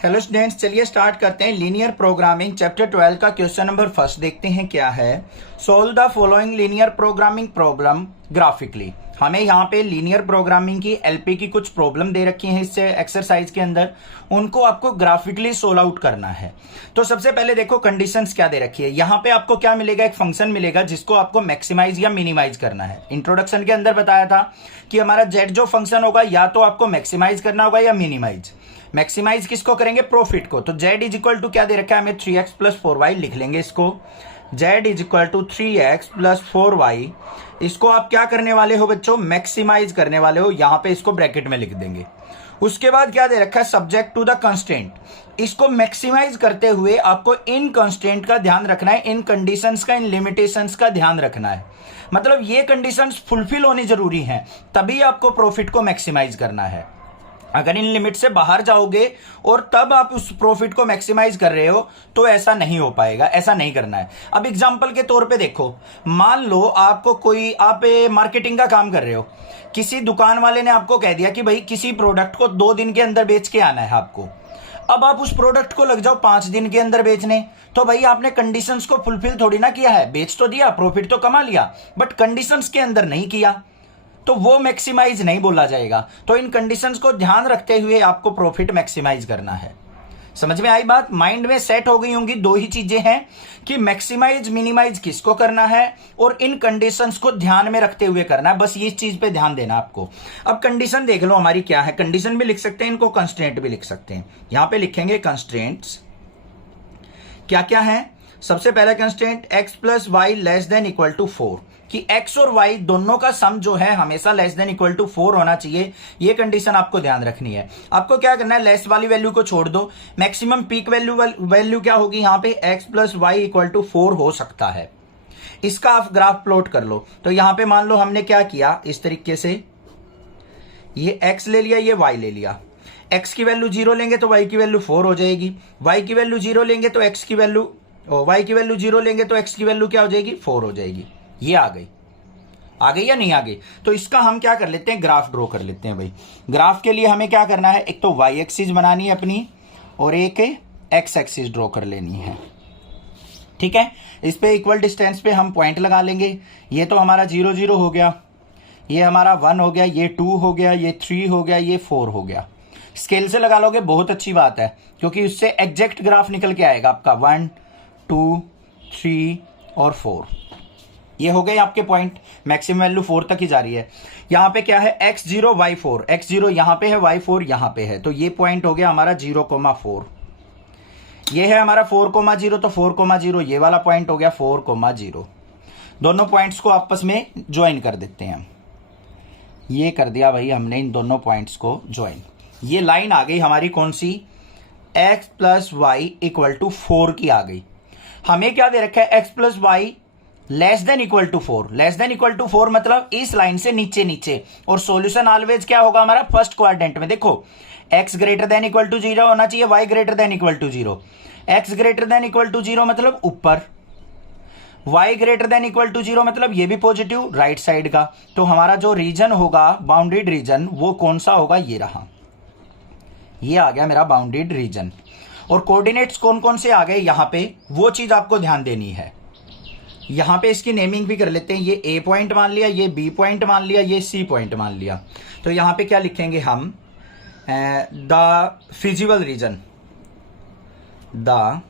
Hello students, चलिए start करते हैं। लीनियर प्रोग्रामिंग चैप्टर 12 का क्वेश्चन नंबर फर्स्ट देखते हैं क्या है। Solve the following linear programming problem graphically. हमें यहाँ पे लीनियर प्रोग्रामिंग की एलपी की कुछ प्रॉब्लम दे रखी है इससे एक्सरसाइज के अंदर, उनको आपको ग्राफिकली सोल्व आउट करना है। तो सबसे पहले देखो कंडीशंस क्या दे रखी है। यहाँ पे आपको क्या मिलेगा, एक फंक्शन मिलेगा जिसको आपको मैक्सिमाइज या मिनिमाइज करना है। इंट्रोडक्शन के अंदर बताया था कि हमारा जेड जो फंक्शन होगा या तो आपको मैक्सिमाइज करना होगा या मिनिमाइज। मैक्सिमाइज किसको करेंगे, प्रॉफिट को। तो z इज इक्वल टू क्या दे रखा है हमें, 3x प्लस 4y लिख लेंगे इसको। z is equal to 3x plus 4y, इसको आप क्या करने वाले हो बच्चों, मैक्सिमाइज करने वाले हो। यहां पे इसको ब्रैकेट में लिख देंगे। उसके बाद क्या दे रखा है, सब्जेक्ट टू द कंस्ट्रेंट। इसको मैक्सिमाइज करते हुए आपको इन कंस्ट्रेंट का ध्यान रखना है, इन कंडीशंस का, इन लिमिटेशंस का ध्यान रखना है। मतलब ये कंडीशंस फुलफिल होनी जरूरी है, तभी आपको प्रॉफिट को मैक्सिमाइज करना है। अगर इन लिमिट से बाहर जाओगे और तब आप उस प्रॉफिट को मैक्सिमाइज कर रहे हो तो ऐसा नहीं हो पाएगा, ऐसा नहीं करना है। अब एग्जांपल के तौर पे देखो, मान लो आपको कोई, आप मार्केटिंग का काम कर रहे हो, किसी दुकान वाले ने आपको कह दिया कि भाई किसी प्रोडक्ट को 2 दिन के अंदर बेच के आना है आपको। अब आप उस प्रोडक्ट को लग जाओ 5 दिन के अंदर बेचने, तो भाई आपने कंडीशंस को फुलफिल थोड़ी ना किया है। बेच तो दिया, प्रॉफिट तो कमा लिया, बट कंडीशंस के अंदर नहीं किया, तो वो मैक्सिमाइज नहीं बोला जाएगा। तो इन कंडीशंस को ध्यान रखते हुए आपको प्रॉफिट मैक्सिमाइज करना है। समझ में आई बात, माइंड में सेट हो गई होंगी। 2 ही चीजें हैं कि मैक्सिमाइज मिनिमाइज किसको करना है और इन कंडीशंस को ध्यान में रखते हुए करना है। बस ये चीज पे ध्यान देना आपको। अब कंडीशन देख लो हमारी क्या है। कंडीशन भी लिख सकते हैं, इनको कंस्ट्रेंट भी लिख सकते हैं। यहां पे लिखेंगे कंस्ट्रेंट्स क्या क्या है। सबसे पहला constraint x plus y less than equal to 4, कि x और y दोनों का सम जो है हमेशा लेस देन इक्वल टू 4 होना चाहिए। ये कंडीशन आपको ध्यान रखनी है। आपको क्या करना है, लेस वाली वैल्यू को छोड़ दो, मैक्सिमम पीक वैल्यू क्या होगी यहाँ पे, x plus y equal to 4 हो सकता है। इसका आप ग्राफ प्लॉट कर लो। तो यहां पे मान लो हमने क्या किया, इस तरीके से ये x ले लिया, ये y ले लिया। x की वैल्यू 0 लेंगे तो y की वैल्यू 4 हो जाएगी, y की वैल्यू 0 लेंगे तो x की वैल्यू, y की वैल्यू 0 लेंगे तो x की वैल्यू क्या हो जाएगी, 4 हो जाएगी। ये आ गई या नहीं आ गई। तो इसका हम क्या कर लेते हैं, ग्राफ ड्रॉ कर लेते हैं भाई। ग्राफ के लिए हमें क्या करना है, एक तो y एक्सिस बनानी है अपनी और एक x एक्सिस ड्रॉ कर लेनी है। ठीक है, इस पे इक्वल डिस्टेंस पे हम पॉइंट लगा लेंगे। ये तो हमारा 0 0 हो गया, ये हमारा 1 हो गया, ये 2 हो गया, ये 3 हो गया, ये 4 हो गया। स्केल से लगा लोगे बहुत अच्छी बात है, क्योंकि उससे एग्जैक्ट ग्राफ निकल के आएगा आपका 1 2 3 और 4। ये हो गए आपके पॉइंट, मैक्सिमम वैल्यू 4 तक ही जा रही है। यहां पे क्या है, x0 y4, x0 यहां पे है, y4 यहां पे है। तो ये पॉइंट हो गया हमारा 0,4। ये है हमारा 4,0, तो 4,0 ये वाला पॉइंट हो गया 4,0। दोनों पॉइंट्स को आपस में ज्वाइन कर देते हैं। ये कर दिया भाई हमने इन दोनों पॉइंट्स को ज्वाइन। ये लाइन आ गई हमारी कौन सी, x plus y equal to 4 की आ गई। हमें क्या दे रखा है, x plus y less than equal to 4। Less than equal to 4 मतलब इस लाइन से नीचे नीचे, और सॉल्यूशन ऑलवेज क्या होगा हमारा, फर्स्ट क्वाड्रेंट में। देखो x greater than equal to 0 होना चाहिए, y greater than equal to 0। x greater than equal to 0 मतलब ऊपर, y greater than equal to 0 मतलब ये भी पॉजिटिव राइट साइड का। तो हमारा जो रीजन होगा, बाउंडेड रीजन, वो कौन सा होगा, ये रहा। ये आ गया मेरा बाउंडेड रीजन। और कोऑर्डिनेट्स कौन कौन से आ गए यहां पे, वो चीज आपको ध्यान देनी है। यहां पे इसकी नेमिंग भी कर लेते हैं। ये A पॉइंट मान लिया, ये B पॉइंट मान लिया, ये C पॉइंट मान लिया। तो यहां पे क्या लिखेंगे हम, the feasible region, the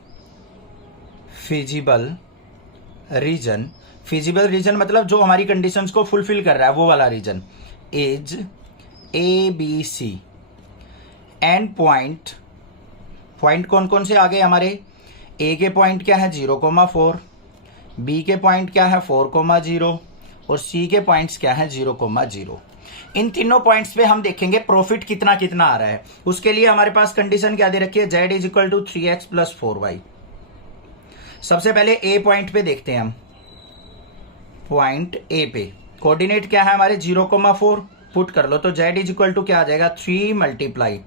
feasible region. Feasible reason मतलब जो हमारी कंडीशंस को फुलफिल कर रहा है वो वाला region, is ABC। And point, point कौन कौन से आ गए हमारे, A के पॉइंट क्या है 0,4, B के पॉइंट क्या है 4,0 और C के पॉइंट्स क्या है 0,0। इन तीनों पॉइंट्स पे हम देखेंगे प्रॉफिट कितना कितना आ रहा है। उसके लिए हमारे पास कंडीशन क्या दे रखी है, z is equal to 3x plus 4y। सबसे पहले A पॉइंट पे देखते हैं हम। पॉइंट A पे कोऑर्डिनेट क्या है हमारे 0,4, पुट कर लो। तो z इज इक्वल टू क्या आ जाएगा, 3 मल्टीप्लाई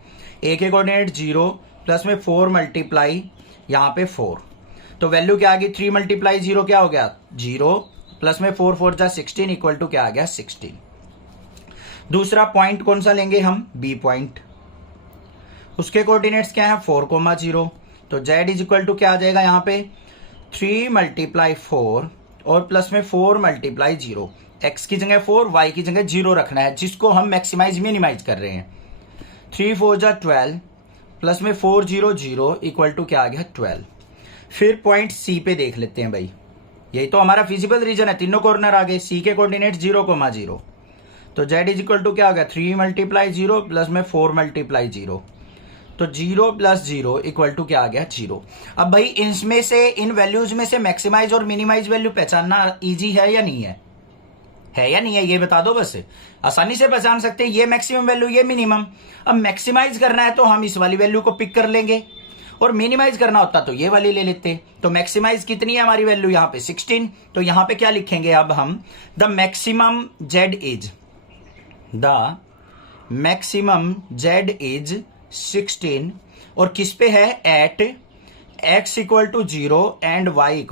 A के कोऑर्डिनेट 0 प्लस में 4 मल्टीप्लाई यहां पे 4। तो वैल्यू क्या आ गई, 3 मल्टीप्लाई 0 क्या हो गया 0, प्लस में 4 4 जा 16 इक्वल टू क्या आ गया 16। दूसरा पॉइंट कौन सा लेंगे हम, B पॉइंट। उसके कोऑर्डिनेट्स क्या है 4,0। तो z इज इक्वल टू क्या आ जाएगा यहाँ पे 3 × 4 और प्लस में 4 × 0। x की जगह 4, y की जगह 0 रखना है, जिसको हम मैक्सिमाइज मिनिमाइज कर रहे हैं। 3 4 जा 12 प्लस में 4 0 0 इक्वल टू क्या आ गया 12। फिर पॉइंट सी पे देख लेते हैं भाई, यही तो हमारा फिजिबल रीजन है, तीनों कॉर्नर आ गए। सी के कोऑर्डिनेट 0,0। तो z इज इक्वल टू क्या हो गया 3 × 0 प्लस में 4 × 0। तो 0 + 0 इक्वल टू क्या आ गया 0। अब भाई इनमें से, इन वैल्यूज में से मैक्सिमाइज और मिनिमाइज वैल्यू पहचानना इजी है या नहीं है? है या नहीं है ये बता दो। बस आसानी से पहचान सकते हैं, ये मैक्सिमम वैल्यू, ये मिनिमम। अब मैक्सिमाइज करना है तो हम इस वाली वैल्यू को पिक कर लेंगे, और मिनिमाइज करना होता तो ये वाली ले लेते। तो मैक्सिमाइज कितनी है हमारी वैल्यू यहाँ पे 16। तो यहाँ पे क्या लिखेंगे अब हम, द मैक्सिमम z इज 16, और किस पे है एट x = 0 एंड y =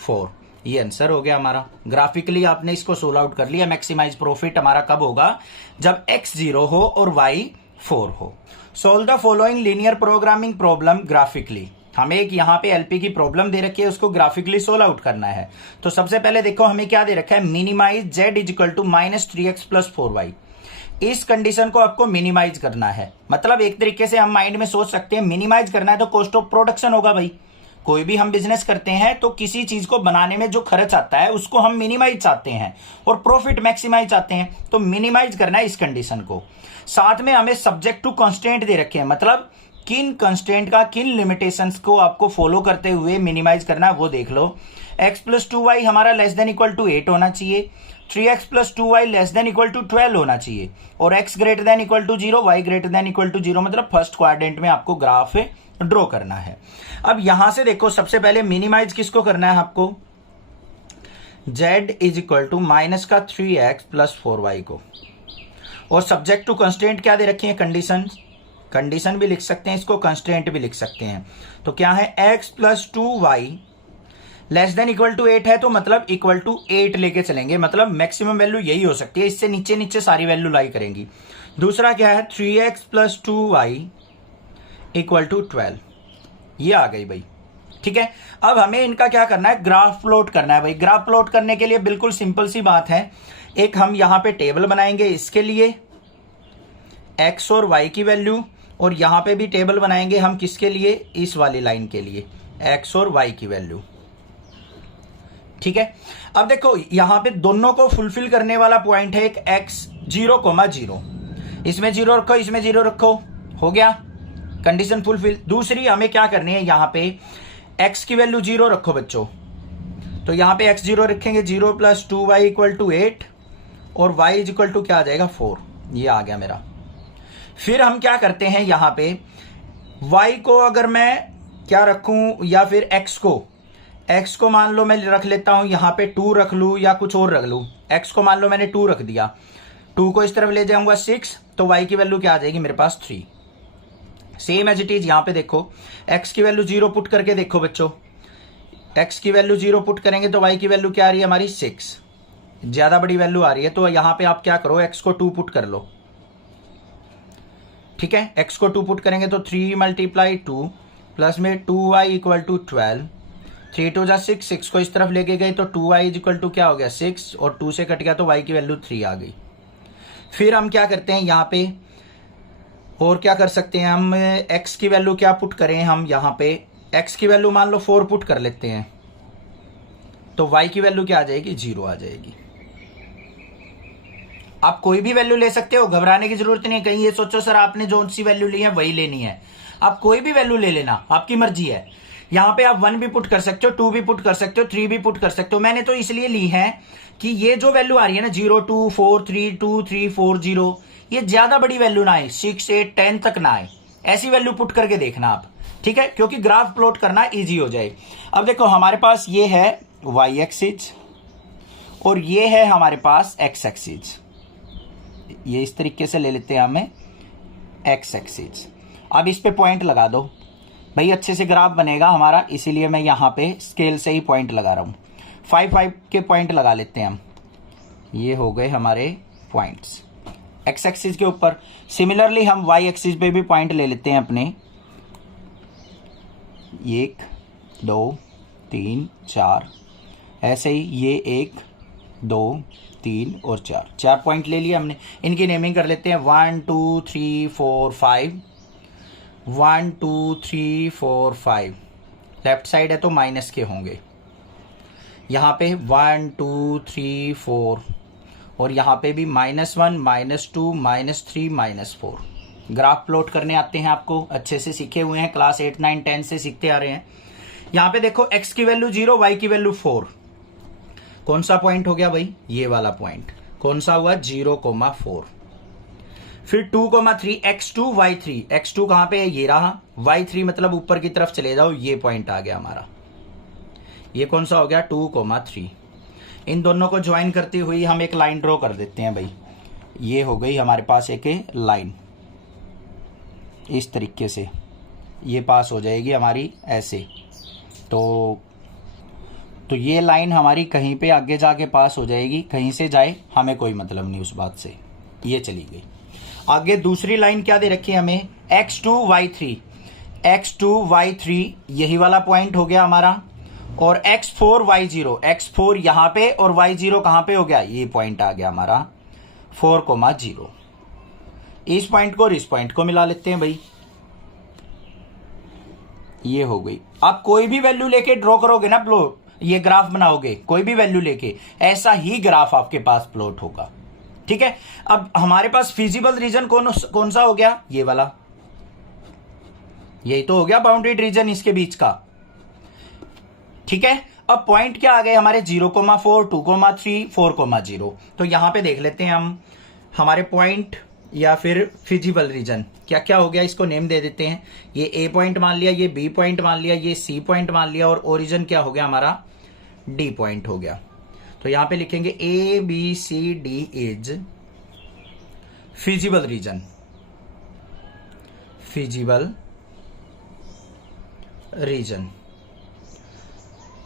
4। ये आंसर हो गया हमारा। ग्राफिकली आपने इसको सोल्व आउट कर लिया। मैक्सिमाइज प्रॉफिट हमारा कब होगा, जब x 0 हो और y 4 हो। Solve the following linear programming problem graphically. हमें एक यहाँ पे एलपी की प्रॉब्लम दे रखी है, उसको ग्राफिकली सोल्व आउट करना है। तो सबसे पहले देखो हमें क्या दे रखा है, minimize z is equal to -3x + 4y। इस कंडीशन को आपको मिनिमाइज करना है। मतलब एक तरीके से हम माइंड में सोच सकते हैं, मिनिमाइज करना है तो कॉस्ट ऑफ प्रोडक्शन होगा भाई। कोई भी हम बिजनेस करते हैं तो किसी चीज को बनाने में जो खर्च आता है उसको हम मिनिमाइज चाहते हैं, और प्रॉफिट मैक्सिमाइज चाहते हैं। तो मिनिमाइज करना है इस कंडीशन को। साथ में हमें सब्जेक्ट टू कांस्टेंट दे रखे हैं, मतलब किन कांस्टेंट का, किन लिमिटेशंस को आपको फॉलो करते हुए मिनिमाइज करना है वो देख लो। x + 2y हमारा <= 8 होना चाहिए, 3x + 2y <= 12 होना चाहिए, और x > 0 y > 0, मतलब फर्स्ट क्वाड्रेंट में आपको ग्राफ ड्रॉ करना है। अब यहां से देखो सबसे पहले मिनिमाइज किसको करना है आपको, z is equal to -3x + 4y को। और सब्जेक्ट टू कंस्ट्रेंट क्या दे रखी है, कंडीशन भी लिख सकते हैं इसको, कंस्ट्रेंट भी लिख सकते हैं। तो क्या है x + 2y <= 8 है, तो मतलब =8 लेके चलेंगे, मतलब मैक्सिमम वैल्यू यही हो सकती है। इससे नीचे नीचे सारी वैल्यू लाई करेंगी। दूसरा क्या है 3x + 2y = 12। ये आ गई भाई, ठीक है। अब हमें इनका क्या करना है, ग्राफ प्लॉट करना है भाई। ग्राफ प्लॉट करने के लिए बिल्कुल सिंपल सी बात है, एक हम यहां पे टेबल बनाएंगे इसके लिए x और y की वैल्यू, और यहां पे भी टेबल बनाएंगे हम किसके लिए, इस वाली लाइन के लिए x और y की वैल्यू, ठीक है। अब देखो यहां पे दोनों को फुलफिल करने वाला पॉइंट है एक x 0,0। इसमें 0 रखो, इसमें 0 रखो, हो गया कंडीशन फुलफिल। दूसरी हमें क्या करनी है, यहां पे x की वैल्यू 0 रखो बच्चों। तो यहां पे x 0 रखेंगे, 0 + 2y = 8, और y = क्या आ जाएगा 4। ये आ गया मेरा। फिर हम क्या करते हैं, यहां पे y को अगर मैं क्या रखूं, या फिर x को मान लो मैं रख लेता हूं यहां पे 2 रख लूं या कुछ और रख लूं। x को मान लो मैंने 2 रख दिया, 2 को इस तरफ ले जाऊंगा 6, तो y की वैल्यू क्या आ जाएगी मेरे पास 3। सेम एज इट इज यहां पे देखो, x की वैल्यू 0 पुट करके देखो बच्चों, x की वैल्यू 0 पुट करेंगे तो y की वैल्यू क्या आ रही है हमारी 6, ज्यादा बड़ी वैल्यू आ रही है। तो यहां पे आप क्या करो, x को 2 पुट कर लो, ठीक है। x को 2 पुट करेंगे तो 3 × 2 प्लस में 2y = 12, 3 2 जा 6, 6 को इस तरफ लेके गए तो 2y = क्या हो गया 6, और 2 से कट गया तो y की वैल्यू 3 आ गई। फिर हम क्या करते हैं यहाँ पे, और क्या कर सकते हैं हम, x की वैल्यू क्या पुट करें हम, यहाँ पे x की वैल्यू मान लो 4 पुट कर लेते हैं, तो y की वैल्यू क्या आ जाएगी 0 आ जाएगी। आप कोई भी वैल्यू ले सकते हो, घबराने की जरूरत नहीं है। कहीं ये सोचो सर आपने जो सी वैल्यू ली है वही लेनी है, आप कोई भी वैल्यू ले लेना, आपकी मर्जी है। यहां पे आप 1 भी पुट कर सकते हो, 2 भी पुट कर सकते हो, 3 भी पुट कर सकते हो। मैंने तो इसलिए ली है कि ये जो वैल्यू आ रही है ना 0 2 4 3 2 3 4 0, ये ज्यादा बड़ी वैल्यू ना आए, 6 8 10 तक ना आए, ऐसी वैल्यू पुट करके देखना आप, ठीक है, क्योंकि ग्राफ प्लॉट करना इजी हो जाए। अब देखो हमारे पास ये है y एक्सिस और ये है हमारे पास x एक्सिस, ये इस तरीके से ले लेते हैं हमें x एक्सिस। अब इस पे पॉइंट लगा दो भाई, अच्छे से ग्राफ बनेगा हमारा, इसीलिए मैं यहां पे स्केल से ही पॉइंट लगा रहा हूं। 5 5 के पॉइंट लगा लेते हैं हम, ये हो गए हमारे पॉइंट्स, एक्स एक्सिस के ऊपर। सिमिलरली हम वाई एक्सिस पे भी पॉइंट ले लेते हैं अपने, 1 2 3 4, ऐसे ही ये 1 2 3 और 4 पॉइंट ले लिए हमने। इनकी नेमिंग कर लेते हैं 1 2 3 4 5, 1 2 3 4 5। लेफ्ट साइड है तो माइनस के होंगे, यहाँ पे 1 2 3 4 और यहाँ पे भी -1 -2 -3 -4। ग्राफ प्लॉट करने आते हैं, आपको अच्छे से सीखे हुए हैं, क्लास 8 9 10 से सीखते आ रहे हैं। यहाँ पे देखो x की वैल्यू 0, y की वैल्यू 4। कौन सा पॉइंट हो गया भाई? ये वाला पॉइंट। कौन सा हुआ? 0,4। फिर 2,3 x2 y3। x2 कहां पे है? ये रहा। y3 मतलब ऊपर की तरफ चले जाओ, ये पॉइंट आ गया हमारा। ये कौन सा हो गया? 2,3। इन दोनों को ज्वाइन करती हुई हम एक लाइन ड्रॉ कर देते हैं भाई। ये हो गई हमारे पास एक लाइन, इस तरीके से ये पास हो जाएगी हमारी ऐसे। तो ये लाइन हमारी कहीं पे आगे जाके पास हो जाएगी, कहीं से जाए हमें कोई मतलब नहीं उस बात से। ये चली गई। आगे दूसरी लाइन क्या दे रखी है हमें? x2 y3। x2 y3 यही वाला पॉइंट हो गया हमारा, और x4 y0। x4 यहां पे और y0 कहां पे हो गया? ये पॉइंट आ गया हमारा 4,0। इस पॉइंट को और इस पॉइंट को मिला लेते हैं भाई। ये हो गई। आप कोई भी वैल्यू लेके ड्रॉ करोगे ना, ये ग्राफ बनाओगे, कोई भी वैल्यू लेके, ऐसा ही ग्राफ आपके पास प्लॉट होगा। ठीक है। अब हमारे पास फिजिबल रीजन कौन सा हो गया? ये वाला। यही तो हो गया बाउंड्री रीजन इसके बीच का। ठीक है। अब पॉइंट क्या आ गए हमारे? 0,4 2,3 4,0। तो यहां पे देख लेते हैं हम हमारे पॉइंट या फिर फिजिबल रीजन क्या क्या हो गया, इसको नेम दे देते हैं। ये ए पॉइंट मान लिया, ये बी पॉइंट मान लिया, ये सी पॉइंट मान लिया, और ओरिजिन क्या हो गया हमारा? डी पॉइंट हो गया। तो यहां पे लिखेंगे A B C D is feasible region. Feasible region.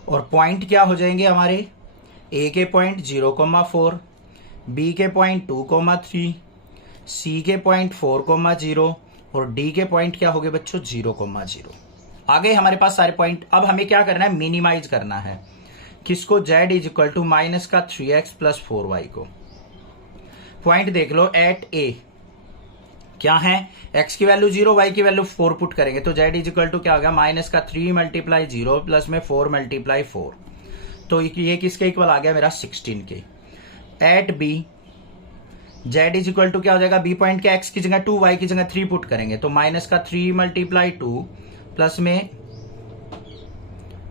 और पॉइंट क्या हो जाएंगे हमारे? ए के पॉइंट 0,4, बी के पॉइंट 2,3, सी के पॉइंट 4,0 और डी के पॉइंट क्या हो गए बच्चों? 0,0। आ गए हमारे पास सारे पॉइंट। अब हमें क्या करना है? मिनिमाइज करना है। किसको? z is equal to -3x + 4y को। पॉइंट देख लो एट ए क्या है? x की वैल्यू 0, y की वैल्यू 4 पुट करेंगे तो z इज इक्वल टू क्या होगा? -3 × 0 प्लस में 4 × 4। तो ये किसके इक्वल आ गया मेरा? 16 के। At B z is equal to क्या हो जाएगा? b पॉइंट के x की जगह 2, y की जगह 3 पुट करेंगे तो -3 × 2 प्लस में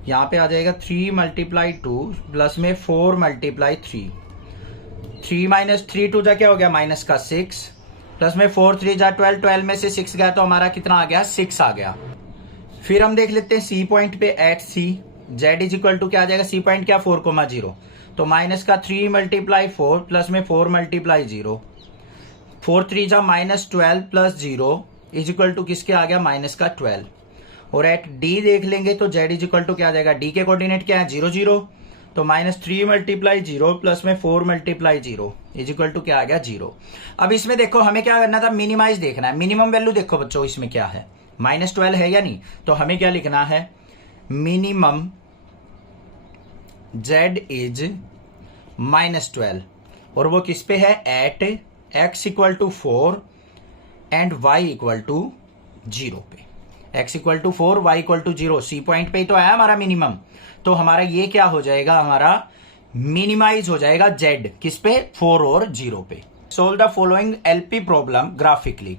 यहां पे आ जाएगा 3 × 2 प्लस में 4 × 3। 3 - 3 2 जा क्या हो गया? -6 प्लस में 4 3 जा 12, 12 में से 6 गया तो हमारा कितना आ गया? 6 आ गया। फिर हम देख लेते हैं सी पॉइंट पे at C z is equal to क्या आ जाएगा? सी पॉइंट क्या? 4,0 तो -3 × 4 प्लस में 4 × 0। 4 3 जा -12 प्लस 0 इज इक्वल टू किसके आ गया? -12। और एट डी देख लेंगे तो z इज इक्वल टू क्या आ जाएगा? डी के कोऑर्डिनेट क्या है? 0 0 तो -3 × 0 प्लस में 4 × 0 इज इक्वल टू क्या आ गया? 0। अब इसमें देखो हमें क्या करना था? मिनिमाइज देखना है। मिनिमम वैल्यू देखो बच्चों इसमें क्या है? -12 है या नहीं? तो हमें क्या लिखना है? मिनिमम z इज -12 और वो किस पे है? At x equal to 4 and y equal to 0 पे। x equal to 4 y equal to 0 C point पे ही तो आया हमारा मिनिमम। तो हमारा ये क्या हो जाएगा? हमारा मिनिमाइज हो जाएगा z किस पे? 4 और 0 पे। Solve the following LP problem graphically.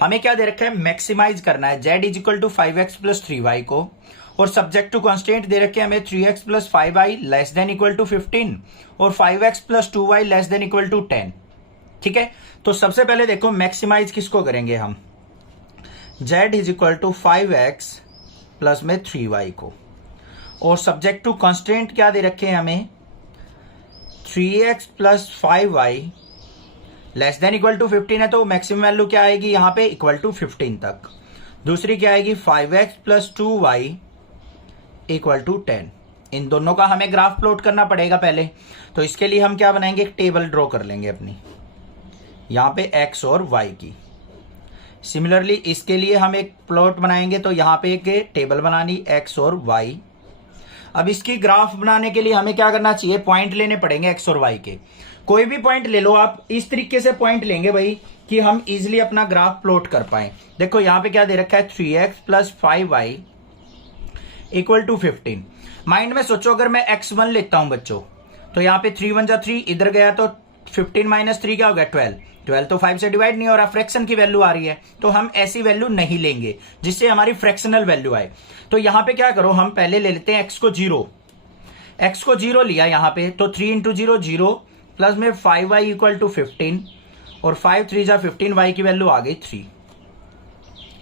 हमें क्या दे रखा है? मैक्सिमाइज करना है z is equal to 5x + 3y को, और सब्जेक्ट टू कांस्टेंट दे रखे हमें 3x + 5y less than equal to 15 और 5x + 2y less than equal to 10। ठीक है। तो सबसे पहले देखो मैक्सिमाइज किसको करेंगे हम? z is equal to 5x plus में 3y को, और सब्जेक्ट टू कांस्टेंट क्या दे रखे हैं हमें? 3x + 5y less than equal to 15 है तो मैक्सिमम वैल्यू क्या आएगी यहां पे? इक्वल टू 15 तक। दूसरी क्या आएगी? 5x + 2y equal to 10। इन दोनों का हमें ग्राफ प्लॉट करना पड़ेगा पहले। तो इसके लिए हम क्या बनाएंगे? एक टेबल ड्रॉ कर लेंगे अपनी। यहाँ पे x और y की। सिमिलरली इसके लिए हम एक प्लॉट बनाएंगे, तो यहाँ पे एक टेबल बनानी x और y। अब इसकी ग्राफ बनाने के लिए हमें क्या करना चाहिए, पॉइंट लेने पड़ेंगे x और y के। कोई भी पॉइंट ले लो आप, इस तरीके से पॉइंट लेंगे भाई कि हम इजिली अपना ग्राफ प्लॉट कर पाए। देखो यहाँ पे क्या दे रखा है, 3x plus 5y equal to 15। Mind में सोचो, अगर मैं x1 लेता हूं बच्चों, तो यहाँ पे 3 1 जा 3, इधर गया तो 15 माइनस 3 क्या हो गया, 12। 12 तो 5 से डिवाइड नहीं हो रहा, फ्रैक्शन की वैल्यू आ रही है, तो हम ऐसी वैल्यू नहीं लेंगे जिससे हमारी फ्रैक्शनल वैल्यू आए। तो यहाँ पे क्या करो, हम पहले ले लेते हैं x को 0। x को 0 लिया यहाँ पे, तो 3 इंटू 0 0 प्लस में 5y इक्वल टू 15, और 5 3 जा 15, y की वैल्यू आ गई 3।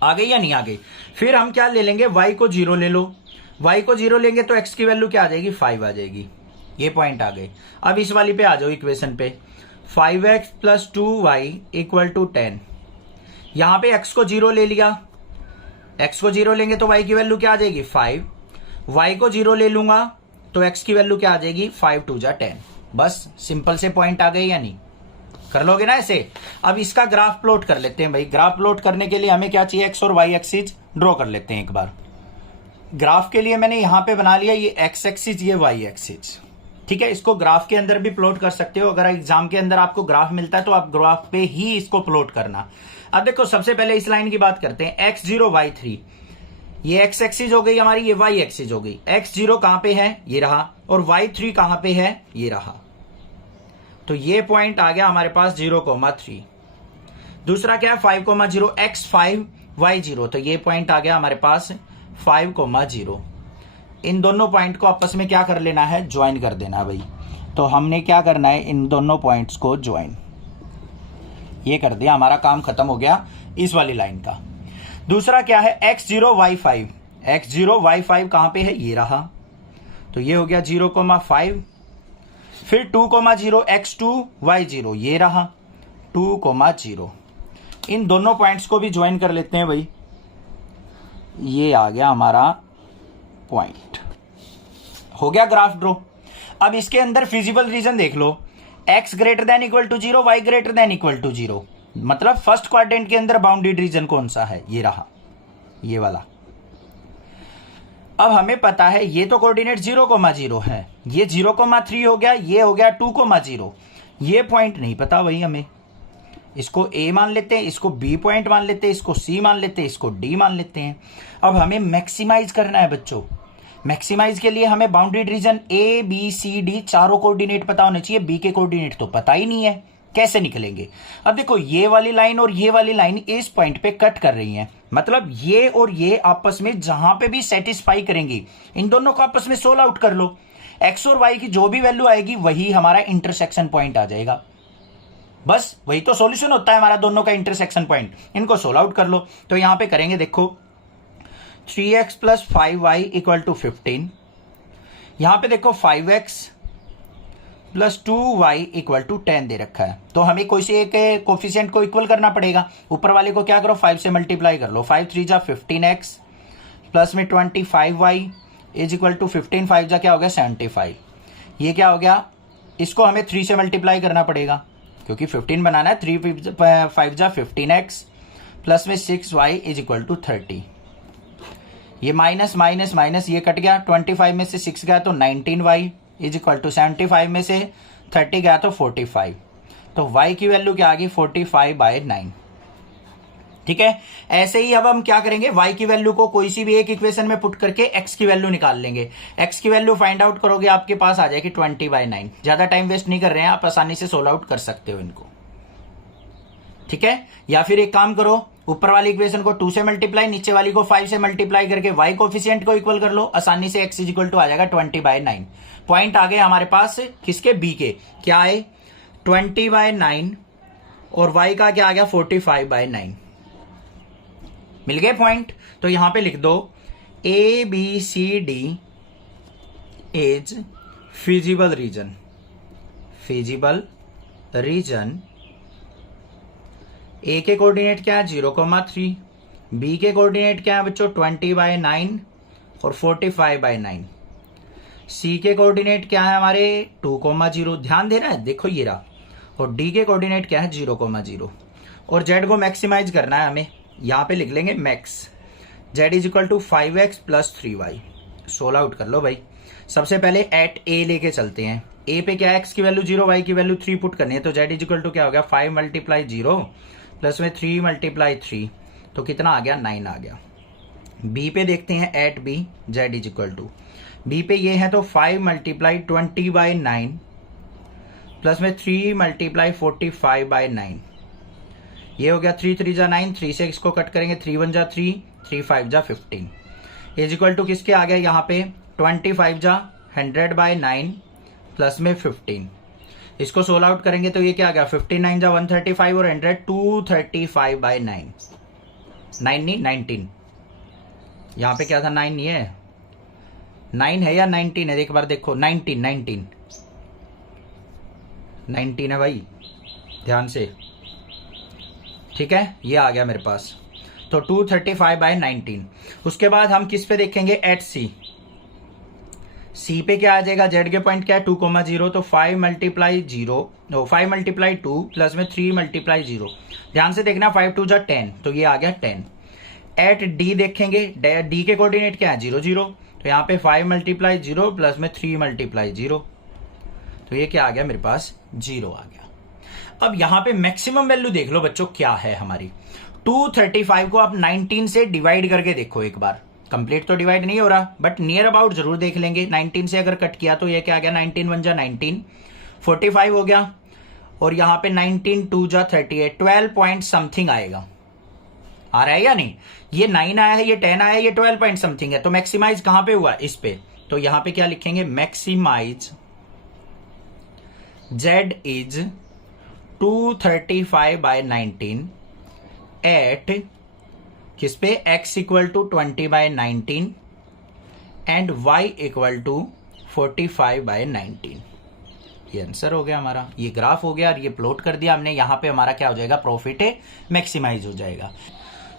आ गई या नहीं आ गई? फिर हम क्या ले लेंगे, y को 0 ले लो। y को 0 लेंगे तो x की वैल्यू क्या आ जाएगी, 5 आ जाएगी। ये पॉइंट आ गए। अब इस वाली पे आ जाओ, इक्वेशन पे। 5x plus 2y equal to 10। यहां पे x को 0 ले लिया, x को 0 लेंगे तो y की वैल्यू क्या आ जाएगी, 5। y को 0 ले लूंगा तो x की वैल्यू क्या आ जाएगी, 5 2 जा 10। बस सिंपल से पॉइंट आ गए या नहीं? कर लोगे ना ऐसे। अब इसका ग्राफ प्लॉट कर लेते हैं भाई। ग्राफ प्लॉट करने के लिए हमें क्या चाहिए, x और y एक्सिस ड्रॉ कर लेते हैं एक बार। ग्राफ के लिए मैंने यहां पे बना लिया, ये x एक्सिस, ये y एक्सिस। ठीक है, इसको ग्राफ के अंदर भी प्लॉट कर सकते हो। अगर एग्जाम के अंदर आपको ग्राफ मिलता है तो आप ग्राफ पे ही इसको प्लॉट करना। अब देखो, सबसे पहले इस लाइन की बात करते हैं, x0 y3। ये x एक्सिस हो गई हमारी, ये y एक्सिस हो गई। x0 कहां पे है, ये रहा, और y3 कहां पे है, ये रहा। तो ये पॉइंट आ गया हमारे पास 0,3। दूसरा क्या है, 5,0 x5 y0, तो ये पॉइंट आ गया हमारे पास 5,0। इन दोनों पॉइंट को आपस में क्या कर लेना है, ज्वाइन कर देना है भाई। तो हमने क्या करना है, इन दोनों पॉइंट्स को ज्वाइन। ये कर दिया, हमारा काम खत्म हो गया इस वाली लाइन का। दूसरा क्या है, x0 y5। x0 y5 कहां पे है, ये रहा, तो ये हो गया 0,5। फिर 2,0 x2 y0, ये रहा 2,0। इन दोनों पॉइंट्स को भी ज्वाइन कर लेते हैं भाई। ये आ गया हमारा पॉइंट, हो गया ग्राफ ड्रॉ। अब इसके अंदर फिजिबल रीजन देख लो, x greater than equal to 0, y greater than equal to 0। मतलब फर्स्ट क्वाड्रेंट के अंदर बाउंडेड रीजन कौन सा है, ये रहा, ये वाला। अब हमें पता है ये तो कोऑर्डिनेट 0,0 है, ये 0,3 हो गया, ये हो गया 2,0। ये पॉइंट नहीं पता भाई हमें, इसको A मान लेते हैं, इसको B पॉइंट मान लेते हैं, इसको C मान लेते हैं, इसको D मान लेते हैं। अब हमें मैक्सिमाइज करना है बच्चों। मैक्सिमाइज के लिए हमें boundary region A B C D चारों कोऑर्डिनेट पता होने चाहिए। B के कोऑर्डिनेट तो पता ही नहीं है, कैसे निकलेंगे? अब देखो, ये वाली लाइन और ये वाली लाइन इस पॉइंट पे कट कर रही हैं, मतलब ये और ये आपस में जहां पे भी सेटिस्फाई करेंगी, इन दोनों को आपस में सोल्व आउट कर लो। x और y की जो भी वैल्यू आएगी वही हमारा इंटरसेक्शन पॉइंट आ जाएगा। बस वही तो सॉल्यूशन होता है हमारा, दोनों का इंटरसेक्शन पॉइंट। इनको सोल्व आउट कर लो। तो यहां पे करेंगे, देखो 3x plus 5y equal to 15। यहां पे देखो 5x plus 2y equal to 10 दे रखा है, तो हमें कोई से एक कोफिशिएंट को इक्वल करना पड़ेगा। ऊपर वाले को क्या करो, 5 से मल्टीप्लाई कर लो। 5 3 जा 15x प्लस में 25y इज इक्वल टू 15 5 जा क्या हो गया, 75। ये क्या हो गया, इसको हमें 3 से मल्टीप्लाई करना पड़ेगा क्योंकि 15 बनाना है। 3 5 जा 15x प्लस में 6y इज इक्वल टू 30। ये माइनस माइनस माइनस ये कट गया, 25 में से 6 गया तो 19y इज इक्वल टू 75 में से 30 गया तो 45। तो y की वैल्यू क्या आ गई, 45/9। ठीक है, ऐसे ही अब हम क्या करेंगे, y की वैल्यू को कोई सी भी एक इक्वेशन में पुट करके x की वैल्यू निकाल लेंगे। x की वैल्यू फाइंड आउट करोगे, आपके पास आ जाएगी 20/9। ज्यादा टाइम वेस्ट नहीं कर रहे हैं, आप आसानी से सोल्व आउट कर सकते हो इनको। ठीक है, या फिर एक काम करो, ऊपर वाली इक्वेशन को 2 से मल्टीप्लाई, नीचे वाली को 5 से मल्टीप्लाई करके y कोफिशिएंट को इक्वल कर लो। आसानी से x इज इक्वल टू आ जाएगा 20/9। पॉइंट आ गए हमारे पास किसके, b के। क्या है, 20/9 और y का क्या आ गया, 45/9। मिल गए पॉइंट। तो यहां पे लिख दो A B C D is feasible region. Feasible reason A के कोऑर्डिनेट क्या है, 0,3। B के कोऑर्डिनेट क्या है बच्चों, 20/9 और 45/9। C के कोऑर्डिनेट क्या है हमारे, 2,0। ध्यान देना है, देखो ये रहा। और डी के कोऑर्डिनेट क्या है 0,0 और जेड को मैक्सिमाइज करना है हमें। यहाँ पे लिख लेंगे max z is equal to 5x plus 3y। Solve out कर लो भाई। सबसे पहले एट ए लेके चलते हैं। ए पे क्या है x की वैल्यू 0 y की वैल्यू 3 पुट करनी है, तो जेड इज इक्वल टू क्या हो गया 5 मल्टीप्लाई 0 प्लस में 3 मल्टीप्लाई 3, तो कितना आ गया 9 आ गया। बी पे देखते हैं at B z is equal to, B पे ये है तो 5 मल्टीप्लाई 20/9 प्लस में 3 मल्टीप्लाई 45/9, ये हो गया 3 3 जा 9, 3 से इसको कट करेंगे 3 1 जा 3, 3 5 जा 15 इज इक्वल टू किसके आ गया यहाँ पे 25 जा 100/9 प्लस में 15। इसको सोल्व आउट करेंगे तो ये क्या आ गया 59 जा 135 और 100 235/9, 9 नहीं 19, यहाँ पे क्या था 9 नहीं है, 9 है या 19 है, एक बार देखो 19 है भाई, ध्यान से, ठीक है। ये आ गया मेरे पास, तो 235/19। उसके बाद हम किस पे देखेंगे एट सी। सी पे क्या आ जाएगा, जेड के पॉइंट क्या है 2,0, तो 5 मल्टीप्लाई 2 प्लस में 3 मल्टीप्लाई 0, ध्यान से देखना 5 2 जा 10, तो ये आ गया 10। एट डी देखेंगे, डी के कोऑर्डिनेट क्या है 0 0, तो यहाँ पे 5 मल्टीप्लाई 0 प्लस में 3 मल्टीप्लाई 0, तो ये क्या आ गया मेरे पास 0 आ गया। अब यहाँ पे मैक्सिमम वैल्यू देख लो बच्चों क्या है हमारी। 235 को आप 19 से डिवाइड करके देखो एक बार, कंप्लीट तो डिवाइड नहीं हो रहा बट नियर अबाउट जरूर देख लेंगे। 19 से अगर कट किया तो ये क्या आ गया 19 1 जा 19, 45 हो गया, और यहाँ पे 19 2 जा 38, 12 पॉइंट समथिंग आएगा। आ रहा है या नहीं, ये 9 आया है, ये 10 आया है, ये 12 पॉइंट समथिंग है, तो मैक्सिमाइज कहां पे हुआ इस पे, तो यहां पे क्या लिखेंगे मैक्सिमाइज z इज 235/19 एट किस पे x equal to 20/19 and y equal to 45/19। ये आंसर हो गया हमारा, ये ग्राफ हो गया और ये प्लॉट कर दिया हमने। यहां पे हमारा क्या हो जाएगा प्रॉफिट मैक्सिमाइज हो जाएगा।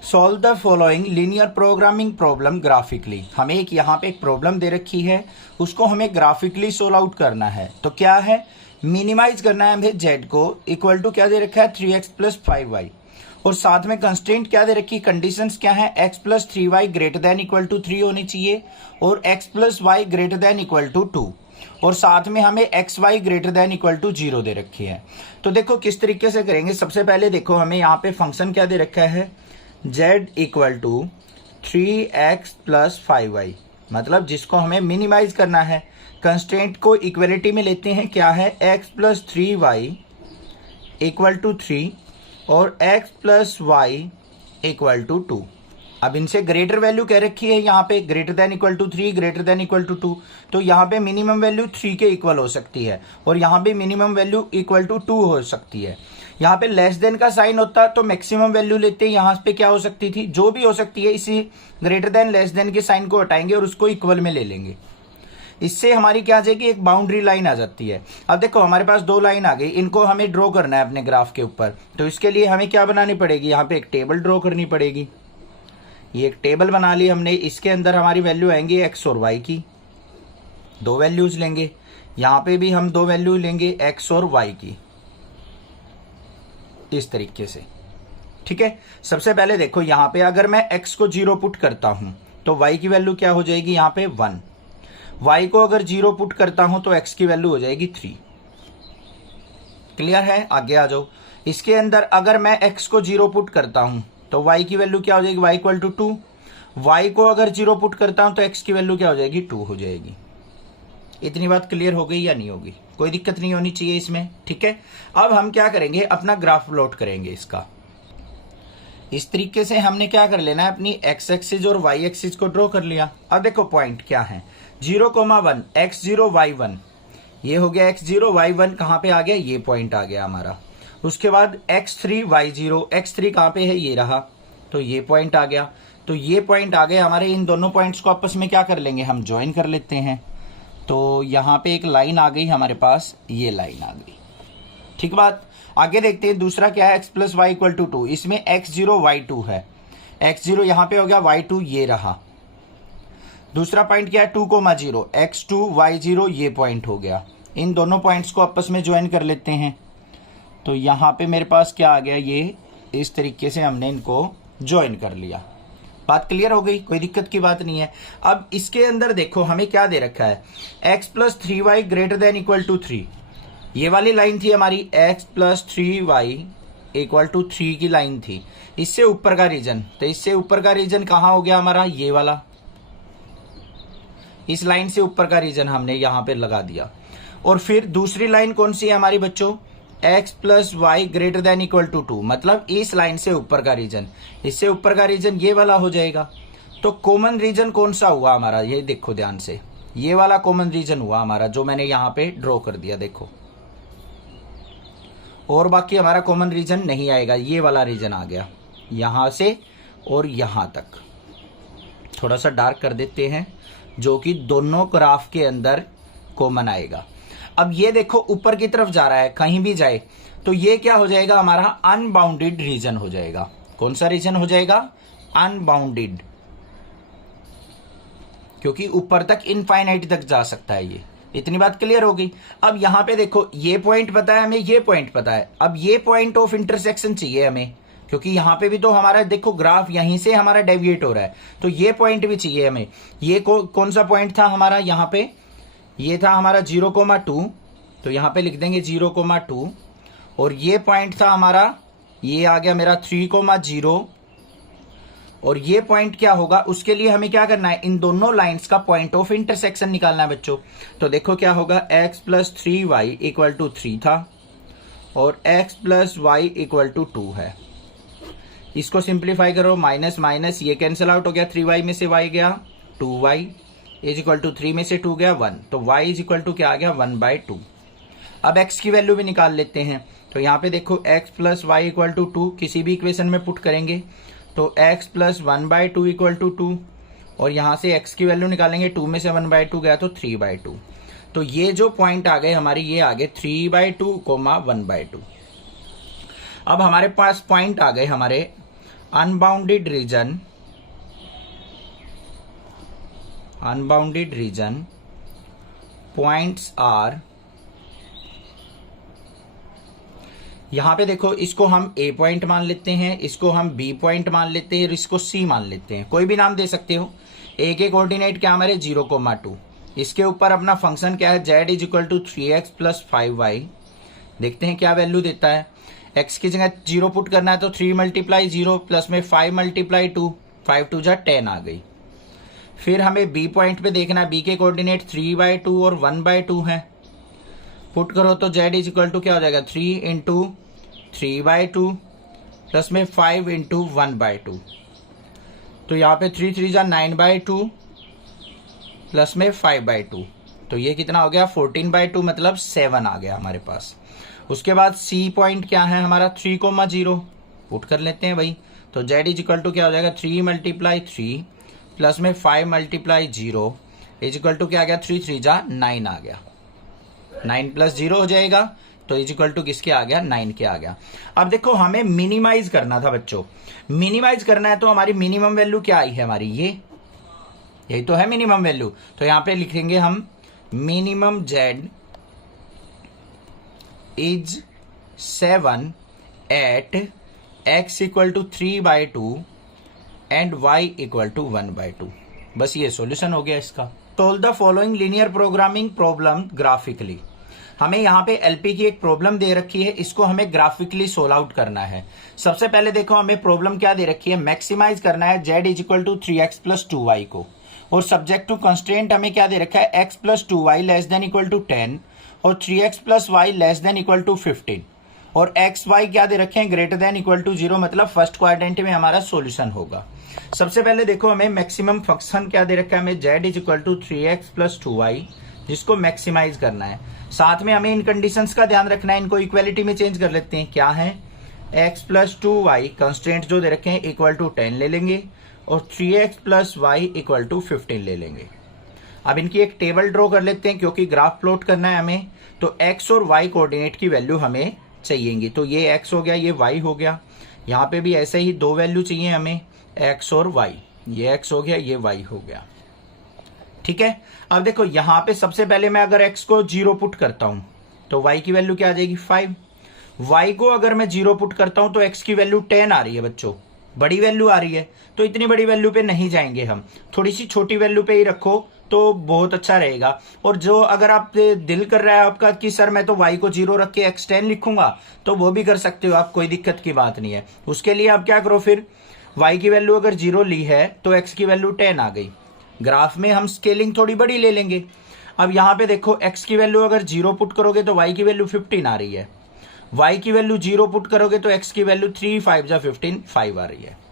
Solve the following linear programming problem graphically. हमें एक यहाँ पे एक प्रॉब्लम दे रखी है, उसको हमें ग्राफिकली सोल्व आउट करना है। तो क्या है, मिनिमाइज करना है हमें जेड को, इक्वल टू क्या दे रखा है 3x प्लस 5y, और साथ में कंस्ट्रेंट क्या दे रखी, कंडीशंस क्या है x plus 3y greater than equal to 3 होनी चाहिए और x plus y greater than equal to 2, और साथ में हमें x y greater than equal to 0 दे रखी है। तो देखो किस तरीके से करेंगे। सबसे पहले देखो हमें यहाँ पे फंक्शन क्या दे रखा है z equal to 3x plus 5y, मतलब जिसको हमें मिनिमाइज करना है। कंस्ट्रेंट को इक्वलिटी में लेते हैं, क्या है x plus 3y equal to 3 और x plus y equal to 2। अब इनसे ग्रेटर वैल्यू कह रखी है यहाँ पे greater than equal to 3 greater than equal to 2, तो यहाँ पे मिनिमम वैल्यू 3 के इक्वल हो सकती है और यहाँ पे मिनिमम वैल्यू इक्वल टू 2 हो सकती है। यहाँ पे लेस देन का साइन होता तो मैक्सिमम वैल्यू लेते, यहाँ पे क्या हो सकती थी, जो भी हो सकती है, इसी ग्रेटर देन लेस देन के साइन को हटाएंगे और उसको इक्वल में ले लेंगे। इससे हमारी क्या आ जाएगी, एक बाउंड्री लाइन आ जाती है। अब देखो हमारे पास 2 लाइन आ गई, इनको हमें ड्रॉ करना है अपने ग्राफ के ऊपर, तो इसके लिए हमें क्या बनानी पड़ेगी, यहाँ पे एक टेबल ड्रॉ करनी पड़ेगी। ये एक टेबल बना ली हमने, इसके अंदर हमारी वैल्यू आएंगी x और y की, 2 वैल्यूज लेंगे। यहाँ पे भी हम 2 वैल्यू लेंगे x और y की, इस तरीके से, ठीक है। सबसे पहले देखो यहाँ पे अगर मैं x को 0 पुट करता हूं तो y की वैल्यू क्या हो जाएगी, यहाँ पे 1। y को अगर 0 पुट करता हूं तो x की वैल्यू हो जाएगी 3। क्लियर है, आगे आ जाओ। इसके अंदर अगर मैं x को 0 पुट करता हूं तो y की वैल्यू क्या हो जाएगी, y इक्वल टू 2। y को अगर 0 पुट करता हूं तो x की वैल्यू क्या हो जाएगी, 2 हो जाएगी। इतनी बात क्लियर हो गई या नहीं होगी, कोई दिक्कत नहीं होनी चाहिए इसमें, ठीक है। अब हम क्या करेंगे, अपना ग्राफ प्लॉट करेंगे इसका। इस तरीके से हमने क्या कर लेना है, अपनी x एक्सिस और y एक्सिस को ड्रॉ कर लिया। अब देखो पॉइंट क्या है, 0,1 x0 y1, ये हो गया x0 y1, कहाँ पे आ गया, ये पॉइंट आ गया हमारा। उसके बाद x3 y0, x3 कहाँ पे है, ये रहा, तो ये पॉइंट आ गया। तो ये पॉइंट आ गए हमारे, इन दोनों पॉइंट्स को आपस में क्या कर लेंगे, हम ज्वाइन कर लेते हैं। तो यहाँ पे एक लाइन आ गई हमारे पास, ये लाइन आ गई, ठीक बात। आगे देखते हैं दूसरा क्या है, x plus y equal to 2, इसमें x0 y2 है, x0 यहाँ पे हो गया, y2 ये रहा। दूसरा पॉइंट क्या है 2,0, x2 y0, ये पॉइंट हो गया। इन दोनों पॉइंट्स को आपस में ज्वाइन कर लेते हैं। तो यहाँ पे मेरे पास क्या आ गया, ये इस तरीके से हमने इनको ज्वाइन कर लिया। बात क्लियर हो गई, कोई दिक्कत की बात नहीं है। अब इसके अंदर देखो हमें क्या दे रखा है, x plus 3y greater than equal to 3। ये वाली लाइन थी हमारी x plus 3y equal to 3 की लाइन थी। इससे ऊपर का रीजन, तो इससे ऊपर का रीजन कहाँ हो गया हमारा, ये वाला। इस लाइन से ऊपर का रीजन हमने यहाँ पे लगा दिया। और फिर दूसरी लाइन कौन सी है हमारी बच्चों, x plus y greater than equal to 2, मतलब इस लाइन से ऊपर का रीजन। इससे ऊपर का रीजन ये वाला हो जाएगा। तो कॉमन रीजन कौन सा हुआ हमारा, ये देखो ध्यान से, ये वाला कॉमन रीजन हुआ हमारा जो मैंने यहाँ पे ड्रॉ कर दिया, देखो। और बाकी हमारा कॉमन रीजन नहीं आएगा, ये वाला रीजन आ गया यहाँ से और यहाँ तक। थोड़ा सा डार्क कर देते हैं, जो कि दोनों ग्राफ के अंदर कॉमन आएगा। अब ये देखो ऊपर की तरफ जा रहा है, कहीं भी जाए तो ये क्या हो जाएगा हमारा, अनबाउंडेड रीजन हो जाएगा। कौन सा रीजन हो जाएगा, अनबाउंडेड, क्योंकि ऊपर तक इनफाइनाइट तक जा सकता है ये। इतनी बात क्लियर हो गई। अब यहां पे देखो ये पॉइंट पता है हमें, ये पॉइंट पता है। अब ये पॉइंट ऑफ इंटरसेक्शन चाहिए हमें, क्योंकि यहां पे भी तो हमारा देखो ग्राफ यहीं से हमारा डेविएट हो रहा है, तो ये पॉइंट भी चाहिए हमें। ये कौन सा पॉइंट था हमारा, यहाँ पे ये था हमारा 0,2, तो यहाँ पे लिख देंगे 0,2। और ये पॉइंट था हमारा, ये आ गया मेरा 3,0। और ये पॉइंट क्या होगा, उसके लिए हमें क्या करना है, इन दोनों लाइंस का पॉइंट ऑफ इंटरसेक्शन निकालना है बच्चों। तो देखो क्या होगा, x plus 3y equal to 3 था और x plus y equal to 2 है। इसको सिंप्लीफाई करो, माइनस माइनस ये कैंसिल आउट हो गया, 3y में से y गया 2y इज इक्वल टू 3 में से 2 गया 1, तो y इज इक्वल टू क्या आ गया 1/2। अब x की वैल्यू भी निकाल लेते हैं। तो यहाँ पे देखो x plus y equal to 2 किसी भी इक्वेशन में पुट करेंगे तो x प्लस 1/2 इक्वल टू 2, और यहाँ से x की वैल्यू निकालेंगे, 2 में से 1/2 गया तो 3/2। तो ये जो पॉइंट आ गए हमारे, ये आ गए 3/2, 1/2। अब हमारे पास पॉइंट आ गए हमारे unbounded region, unbounded region points are, यहां पे देखो इसको हम A पॉइंट मान लेते हैं, इसको हम B पॉइंट मान लेते हैं और इसको C मान लेते हैं, कोई भी नाम दे सकते हो। A के कोऑर्डिनेट क्या हमारे 0,2, इसके ऊपर अपना फंक्शन क्या है z is equal to 3x plus 5y। देखते हैं क्या वैल्यू देता है। x की जगह 0 पुट करना है तो 3 मल्टीप्लाई 0 प्लस में 5 मल्टीप्लाई 2, 5 2 जा 10 आ गई। फिर हमें B पॉइंट पे देखना है, B के कोऑर्डिनेट 3/2 और 1/2 है। पुट करो तो z इज इक्वल टू क्या हो जाएगा 3 इंटू 3/2 प्लस में 5 इंटू 1/2, तो यहाँ पे 3 3 जा 9/2 प्लस में 5/2, तो ये कितना हो गया 14/2, मतलब 7 आ गया हमारे पास। उसके बाद C पॉइंट क्या है हमारा 3,0, पुट कर लेते हैं भाई। तो z इज इक्वल टू क्या हो जाएगा 3 मल्टीप्लाई 3 प्लस में 5 मल्टीप्लाई 0 इज इक्वल टू क्या आ गया 3 3 जा 9 आ गया, 9 प्लस 0 हो जाएगा, तो इज इक्वल टू किसके आ गया 9 के आ गया। अब देखो हमें मिनिमाइज करना था बच्चों, मिनिमाइज करना है तो हमारी मिनिमम वैल्यू क्या आई है हमारी, यही तो है मिनिमम वैल्यू। तो यहां पे लिखेंगे हम minimum z is 7 at x equal to 3/2 and y equal to 1/2। बस ये सॉल्यूशन हो गया इसका। Solve the following linear programming problem graphically. हमें यहाँ पे एलपी की एक प्रॉब्लम दे रखी है, इसको हमें ग्राफिकली सोल्व आउट करना है। सबसे पहले देखो हमें प्रॉब्लम क्या दे रखी है, मैक्सिमाइज करना है z is equal to 3x plus 2y को, और सब्जेक्ट टू कंस्ट्रेंट हमें क्या दे रखा है x plus 2y less than equal to 10 और 3x plus y less than equal to 15, और x y क्या दे रखे हैं ग्रेटर देन इक्वल टू 0, मतलब फर्स्ट क्वाड्रेंट में हमारा सोल्यूशन होगा। सबसे पहले देखो हमें मैक्सिमम फंक्शन क्या दे रखा है, हमें z is equal to 3x plus 2y, जिसको मैक्सिमाइज करना है। साथ में हमें इन कंडीशंस का ध्यान रखना है, इनको इक्वलिटी में चेंज कर लेते हैं। क्या है x प्लस 2y कंस्ट्रेंट जो दे रखे हैं इक्वल टू 10 ले लेंगे और 3x plus y equal to 15 ले लेंगे। अब इनकी एक टेबल ड्रॉ कर लेते हैं, क्योंकि ग्राफ प्लॉट करना है हमें, तो x और y कोऑर्डिनेट की वैल्यू हमें चाहिएगी। तो ये x हो गया, ये y हो गया, यहाँ पे भी ऐसे ही दो वैल्यू चाहिए हमें, x और y, ये x हो गया, ये y हो गया। ठीक है। अब देखो यहाँ पे सबसे पहले मैं अगर x को 0 पुट करता हूं तो y की वैल्यू क्या आ जाएगी 5, y को अगर मैं 0 पुट करता हूं तो x की वैल्यू 10 आ रही है बच्चों, बड़ी वैल्यू आ रही है, तो इतनी बड़ी वैल्यू पे नहीं जाएंगे हम, थोड़ी सी छोटी वैल्यू पे ही रखो तो बहुत अच्छा रहेगा। और जो अगर आप दिल कर रहा है आपका कि सर मैं तो y को 0 रख के x 10 लिखूंगा, तो वो भी कर सकते हो आप, कोई दिक्कत की बात नहीं है। उसके लिए आप क्या करो, फिर y की वैल्यू अगर 0 ली है तो x की वैल्यू 10 आ गई, ग्राफ में हम स्केलिंग थोड़ी बड़ी ले लेंगे। अब यहाँ पे देखो x की वैल्यू अगर 0 पुट करोगे तो y की वैल्यू 15 आ रही है, y की वैल्यू 0 पुट करोगे तो x की वैल्यू 3 5 जा 15 5 आ रही है।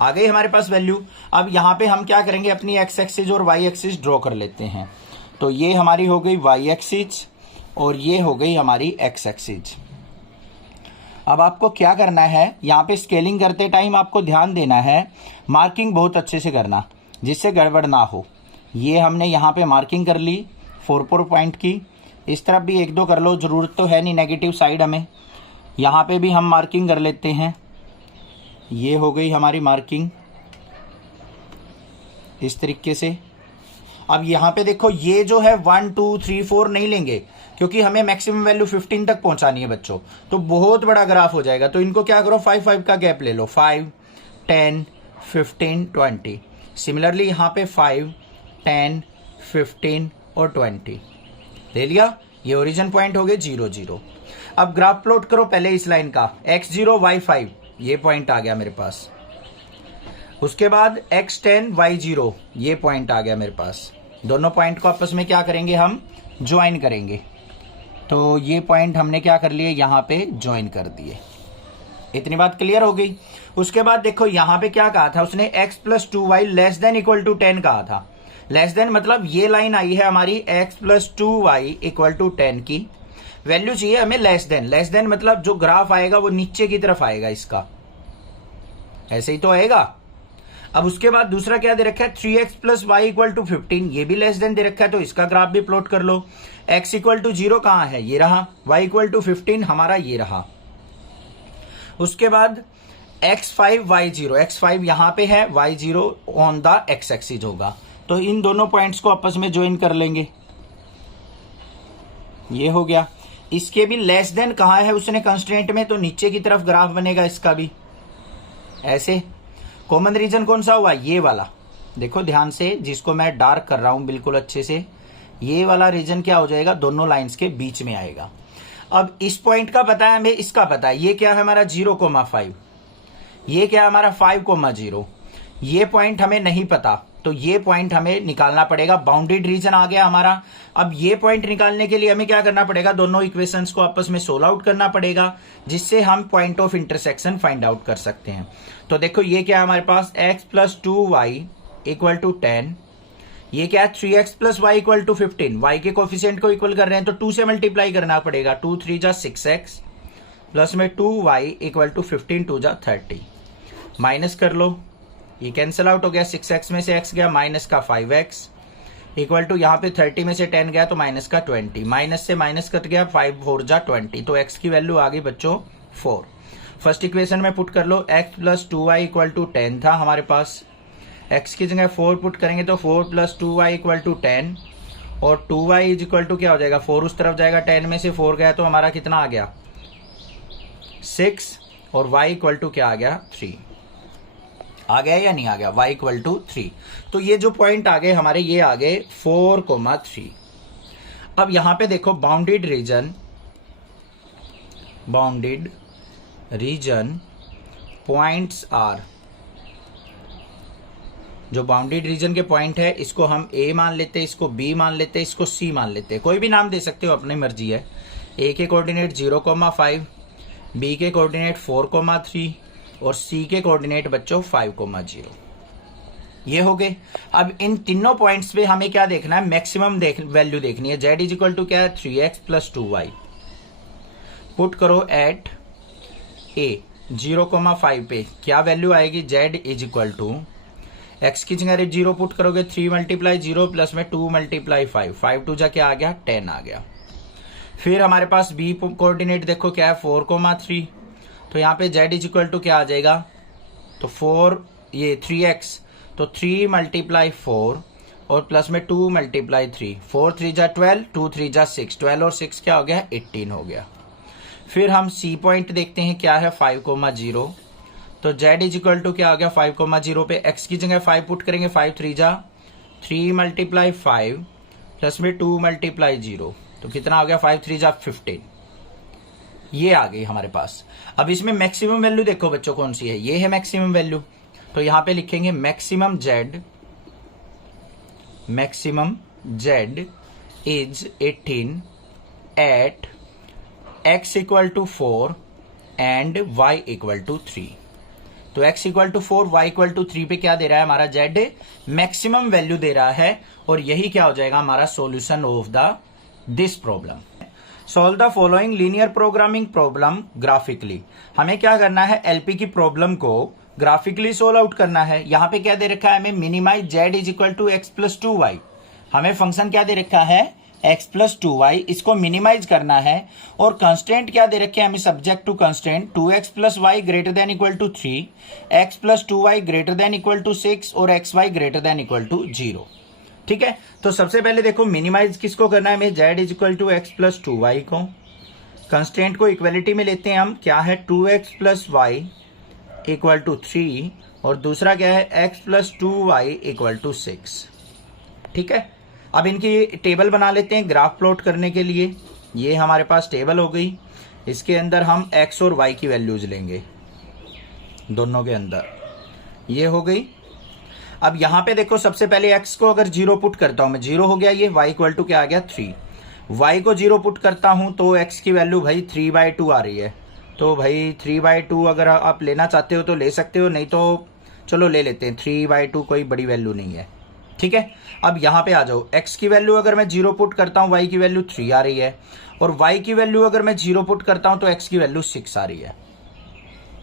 आ गई हमारे पास वैल्यू। अब यहाँ पे हम क्या करेंगे, अपनी x एक्सिस और y एक्सिस ड्रॉ कर लेते हैं। तो ये हमारी हो गई y एक्सिस और ये हो गई हमारी x एक्सिस। अब आपको क्या करना है, यहाँ पे स्केलिंग करते टाइम आपको ध्यान देना है, मार्किंग बहुत अच्छे से करना जिससे गड़बड़ ना हो। ये हमने यहाँ पे मार्किंग कर ली 4 पॉइंट की, इस तरफ भी 1-2 कर लो, ज़रूरत तो है नहीं नेगेटिव साइड हमें। यहाँ पे भी हम मार्किंग कर लेते हैं, ये हो गई हमारी मार्किंग इस तरीके से। अब यहाँ पे देखो ये जो है 1 2 3 4 नहीं लेंगे क्योंकि हमें मैक्सिमम वैल्यू 15 तक पहुंचानी है बच्चों, तो बहुत बड़ा ग्राफ हो जाएगा। तो इनको क्या करो, 5 5 का गैप ले लो, 5 10 15 20। सिमिलरली यहाँ पे 5 10 15 और 20 ले लिया, ये ओरिजिन पॉइंट हो गए 0 0। अब ग्राफ प्लॉट करो पहले इस लाइन का, x0 y5 ये पॉइंट आ गया मेरे पास, उसके बाद x10 y0 ये पॉइंट आ गया मेरे पास। दोनों पॉइंट को आपस में क्या करेंगे, हम ज्वाइन करेंगे। तो ये पॉइंट हमने क्या कर लिए, यहाँ पे ज्वाइन कर दिए। इतनी बात क्लियर हो गई। उसके बाद देखो यहाँ पे क्या कहा था उसने, x + 2y <= 10 कहा था। लेस देन मतलब ये लाइन आई है हमारी x + 2y = 10 की, वैल्यू चाहिए हमें लेस देन मतलब जो ग्राफ आएगा वो नीचे की तरफ आएगा, इसका ऐसे ही तो आएगा। अब उसके बाद दूसरा क्या दे रखा है, 3x + y = 15, ये भी लेस देन दे रखा है, तो इसका ग्राफ भी प्लॉट कर लो। x = 0 कहाँ है, ये रहा, y = 15 हमारा ये रहा। उसके बाद x5 y0, x5 यहां पे है, y0 on the x axis होगा। तो इन दोनों पॉइंट्स को आपस में ज्वाइन कर लेंगे, ये हो गया। इसके भी लेस देन कहाँ है उसने कंस्ट्रेंट में, तो नीचे की तरफ ग्राफ बनेगा इसका भी ऐसे। कॉमन रीजन कौन सा हुआ, ये वाला, देखो ध्यान से, जिसको मैं डार्क कर रहा हूं बिल्कुल अच्छे से, ये वाला रीजन क्या हो जाएगा, दोनों लाइंस के बीच में आएगा। अब इस पॉइंट का पता है हमें, इसका पता है, ये क्या है हमारा 0,5, ये क्या है हमारा 5,0। ये पॉइंट हमें नहीं पता, तो ये पॉइंट हमें निकालना पड़ेगा। बाउंडेड रीजन आ गया हमारा। अब ये पॉइंट निकालने के लिए हमें क्या करना पड़ेगा, दोनों इक्वेशंस को आपस में सोल्व आउट करना पड़ेगा, जिससे हम point of intersection find out कर सकते हैं। तो देखो ये क्या है हमारे पास, x + 2y = 10, ये क्या है 3x + y = 15, y के कोफिशिएंट को इक्वल कर रहे हैं तो 2 से मल्टीप्लाई करना पड़ेगा, 2 3 जा 6x प्लस में 2y = 15 2 जा 30, माइनस कर लो, ये कैंसिल आउट हो गया, 6x में से x गया, माइनस का 5x इक्वल टू यहाँ पे 30 में से 10 गया तो माइनस का 20, माइनस से माइनस कट गया, 5 4 जा 20, तो x की वैल्यू आ गई बच्चों 4। फर्स्ट इक्वेशन में पुट कर लो, x + 2y = 10 था हमारे पास, x की जगह 4 पुट करेंगे तो 4 + 2y = 10, और 2y = क्या हो जाएगा, 4 उस तरफ जाएगा, 10 में से 4 गया तो हमारा कितना आ गया 6, और y = क्या आ गया 3। आ गया या नहीं आ गया, y = 3। तो ये जो पॉइंट आ गए हमारे, ये आ गए 4,3। अब यहां पे देखो बाउंडेड रीजन पॉइंट्स आर, जो बाउंडेड रीजन के पॉइंट है इसको हम A मान लेते हैं, इसको B मान लेते हैं, इसको C मान लेते हैं, कोई भी नाम दे सकते हो, अपनी मर्जी है। A के कोऑर्डिनेट 0,5, B के कोऑर्डिनेट 4,3 और C के कोऑर्डिनेट बच्चों 5,0। ये हो गए। अब इन तीनों पॉइंट्स पे हमें क्या देखना है, मैक्सिमम वैल्यू देखनी है। Z = क्या है 3x + 2y, पुट करो एट A 0,5 पे, क्या वैल्यू आएगी, Z = x की जगह 0 पुट करोगे, 3 × 0 प्लस में 2 × 5, 5 2 जा क्या आ गया 10 आ गया। फिर हमारे पास B कोऑर्डिनेट देखो क्या है 4,3, तो यहाँ पे Z = क्या आ जाएगा, तो 4 ये 3x, तो 3 × 4 और प्लस में 2 × 3, 4 3 जा 12, 2 3 जा 6, 12 और 6 क्या हो गया 18 हो गया। फिर हम सी पॉइंट देखते हैं क्या है 5,0। तो z इज इक्वल टू क्या हो गया 5,0 पे x की जगह 5 पुट करेंगे, 5 3 जा 3 मल्टीप्लाई 5 प्लस में 2 मल्टीप्लाई 0, तो कितना हो गया 5 3 जा 15। ये आ गई हमारे पास। अब इसमें मैक्सिमम वैल्यू देखो बच्चों कौन सी है, ये है मैक्सिमम वैल्यू। तो यहां पे लिखेंगे maximum z is 18 at x equal to 4 and y equal to 3। तो x equal to 4 y equal to 3 पे क्या दे रहा है हमारा z मैक्सिमम वैल्यू दे रहा है, और यही क्या हो जाएगा हमारा solution of the this problem. Solve the following linear programming problem graphically. हमें क्या करना है, एलपी की प्रॉब्लम को ग्राफिकली सोल्व आउट करना है। यहां पे क्या दे रखा है हमें, minimize z is equal to x plus 2y। हमें फंक्शन क्या दे रखा है x प्लस 2y, इसको मिनिमाइज करना है। और कंस्टेंट क्या दे रखे हैं हमें, subject to constant 2x plus y greater than equal to 3, x plus 2y greater than equal to 6 और xy greater than equal to 0। ठीक है, तो सबसे पहले देखो मिनिमाइज किसको करना है हमें, z is equal to x plus 2y को। कंस्टेंट को इक्वलिटी में लेते हैं हम, क्या है 2x plus y equal to 3, और दूसरा क्या है x plus 2y equal to 6। ठीक है, अब इनकी टेबल बना लेते हैं ग्राफ प्लॉट करने के लिए। ये हमारे पास टेबल हो गई, इसके अंदर हम x और y की वैल्यूज लेंगे दोनों के अंदर, ये हो गई। अब यहां पे देखो सबसे पहले x को अगर 0 पुट करता हूं मैं, 0 हो गया ये, y इक्वल टू क्या आ गया 3। y को 0 पुट करता हूं तो x की वैल्यू भाई 3/2 आ रही है। तो भाई 3/2 अगर आप लेना चाहते हो तो ले सकते हो, नहीं तो चलो ले लेते हैं 3/2, कोई बड़ी वैल्यू नहीं है। ठीक है, अब यहां पे आ जाओ, x की वैल्यू अगर मैं 0 पुट करता हूं y की वैल्यू 3 आ रही है, और y की वैल्यू अगर मैं 0 पुट करता हूं तो x की वैल्यू 6 आ रही है।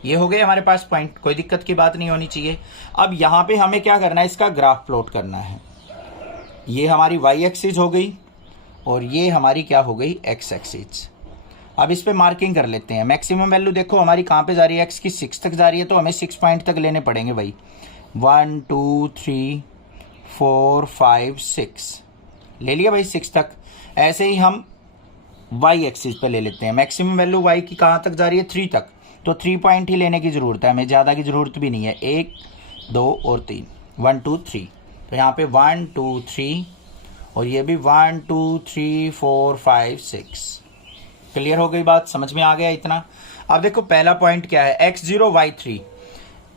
ये हो गए हमारे पास पॉइंट, कोई दिक्कत की बात नहीं होनी चाहिए। अब यहां पे हमें क्या करना है, इसका ग्राफ प्लॉट करना है। ये हमारी y एक्सिस हो गई और ये हमारी क्या हो गई x एक्सिस। अब इस पे मार्किंग कर लेते हैं। मैक्सिमम वैल्यू देखो हमारी कहां पे जा रही है, x की 6 तक जा रही है, तो हमें 6 पॉइंट तक लेने पड़ेंगे भाई। 1 2 3 4 5 6 ले लिया भाई 6 तक। ऐसे ही हम y एक्सिस पे ले लेते हैं। मैक्सिमम वैल्यू y की कहां तक जा रही है, 3 तक, तो 3 पॉइंट ही लेने की जरूरत है, हमें ज्यादा की जरूरत भी नहीं है। 1 2 और 3, 1 2 3, तो यहाँ पे 1 2 3 और ये भी 1 2 3 4 5 6। क्लियर हो गई बात, समझ में आ गया इतना। अब देखो पहला पॉइंट क्या है, x0 y3।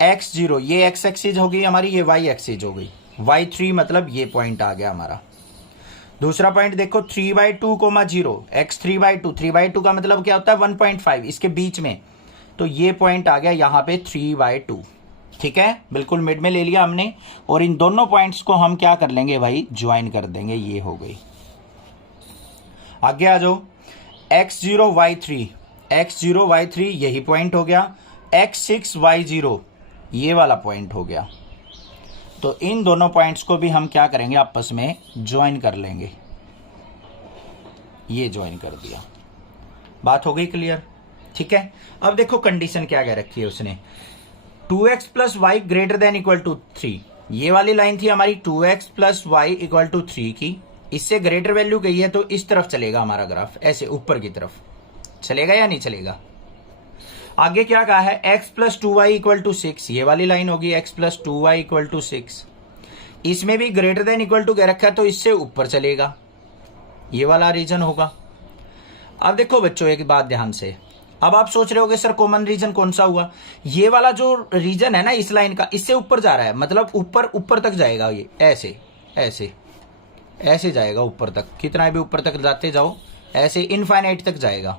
x0 ये x एक्सिस हो गई हमारी, ये y एक्सिस हो गई। y3 मतलब ये पॉइंट आ गया हमारा। दूसरा पॉइंट देखो 3/2, 0 x 3/2, 3/2 का मतलब क्या होता है 1.5, इसके बीच में, तो ये पॉइंट आ गया यहाँ पे 3/2। ठीक है, बिल्कुल मिड में ले लिया हमने, और इन दोनों पॉइंट्स को हम क्या कर लेंगे भाई, ज्वाइन कर देंगे। ये हो गई। आगे आ जाओ, x0 y3, x0 y3 यही पॉइंट हो गया। x6 y0 ये वाला पॉइंट हो गया। तो इन दोनों पॉइंट्स को भी हम क्या करेंगे, आपस में ज्वाइन कर लेंगे। ये ज्वाइन कर दिया, बात हो गई क्लियर। ठीक है, अब देखो कंडीशन क्या कह रखी है उसने, 2x plus y greater than equal to 3। ये वाली लाइन थी हमारी 2x plus y equal to 3 की, इससे ग्रेटर वैल्यू गई है तो इस तरफ चलेगा हमारा ग्राफ, ऐसे ऊपर की तरफ चलेगा या नहीं चलेगा। आगे क्या कहा है, x plus 2y equal to 6, ये वाली लाइन होगी x plus 2y equal to 6। इसमें भी ग्रेटर देन इक्वल टू कह रखा है तो इससे ऊपर चलेगा, ये वाला रीजन होगा। अब देखो बच्चों एक बात ध्यान से, अब आप सोच रहे होगे सर कॉमन रीजन कौन सा हुआ, ये वाला जो रीजन है ना इस लाइन का, इससे ऊपर जा रहा है, मतलब ऊपर ऊपर तक जाएगा, ये ऐसे ऐसे ऐसे जाएगा ऊपर तक, कितना भी ऊपर तक जाते जाओ ऐसे इनफाइनाइट तक जाएगा।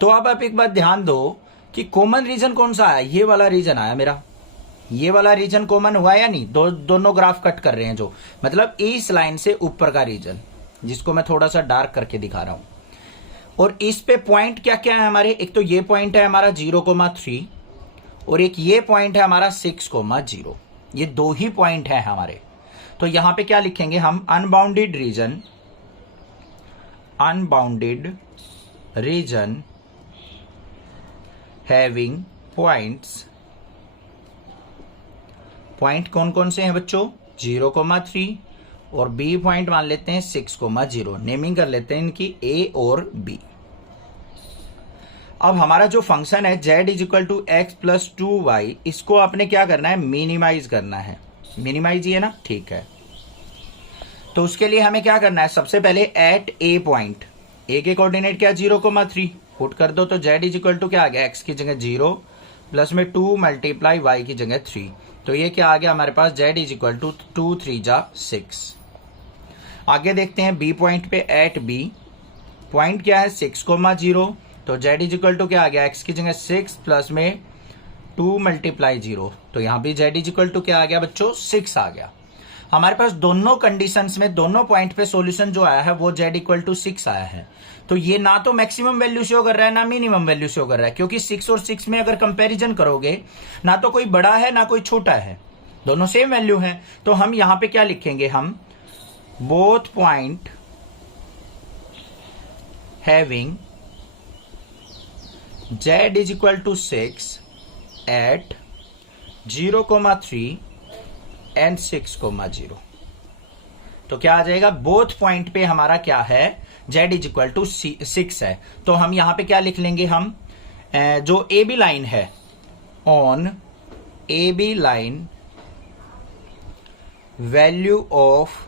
तो अब आप एक बात ध्यान दो कि कॉमन रीजन कौन सा आया, ये वाला रीजन आया मेरा, ये वाला रीजन कॉमन हुआ या नहीं। दोनों ग्राफ कट कर रहे हैं जो, मतलब इस लाइन से ऊपर का रीजन, जिसको मैं थोड़ा सा डार्क करके दिखा रहा हूं। और इस पे पॉइंट क्या क्या है हमारे, एक तो ये पॉइंट है हमारा 0,3 और एक ये पॉइंट है हमारा 6,0। ये दो ही पॉइंट है हमारे। तो यहां पे क्या लिखेंगे हम, unbounded region having points. Point कौन कौन से हैं बच्चों, 0,3 और बी पॉइंट मान लेते हैं 6,0। नेमिंग कर लेते हैं इनकी A और B। अब हमारा जो फंक्शन है z is equal to x plus 2y, इसको आपने क्या करना है, मिनिमाइज करना है। मिनिमाइज ही है ना, ठीक है। तो उसके लिए हमें क्या करना है, सबसे पहले एट ए पॉइंट, ए के कोऑर्डिनेट क्या 0,3 पुट कर दो, तो z इज इक्वल टू क्या आ गया, x की जगह 0 प्लस में 2 मल्टीप्लाई y की जगह 3, तो ये क्या आ गया हमारे पास, z इज इक्वल टू 2 3 जा 6। आगे देखते हैं बी पॉइंट पे, एट बी पॉइंट क्या है 6,0, तो z इज इक्वल टू क्या आ गया, x की जगह 6 प्लस में 2 मल्टीप्लाई 0, तो यहाँ भी z इज इक्वल टू क्या आ गया बच्चों, 6 आ गया। हमारे पास दोनों कंडीशंस में दोनों पॉइंट पे सॉल्यूशन जो आया है वो z इक्वल टू 6 आया है। तो ये ना तो मैक्सिमम वैल्यू शो कर रहा है ना मिनिमम वैल्यू शो कर रहा है, क्योंकि 6 और 6 में अगर कंपैरिजन करोगे ना तो कोई बड़ा है ना कोई छोटा है, दोनों सेम वैल्यू है। तो हम यहां पे क्या लिखेंगे, हम both point having z is equal to 6 at 0,3 and 6,0, तो क्या आ जाएगा, बोथ पॉइंट पे हमारा क्या है, z इज इक्वल टू 6 है। तो हम यहां पे क्या लिख लेंगे, हम जो ए बी लाइन है, on A B line value of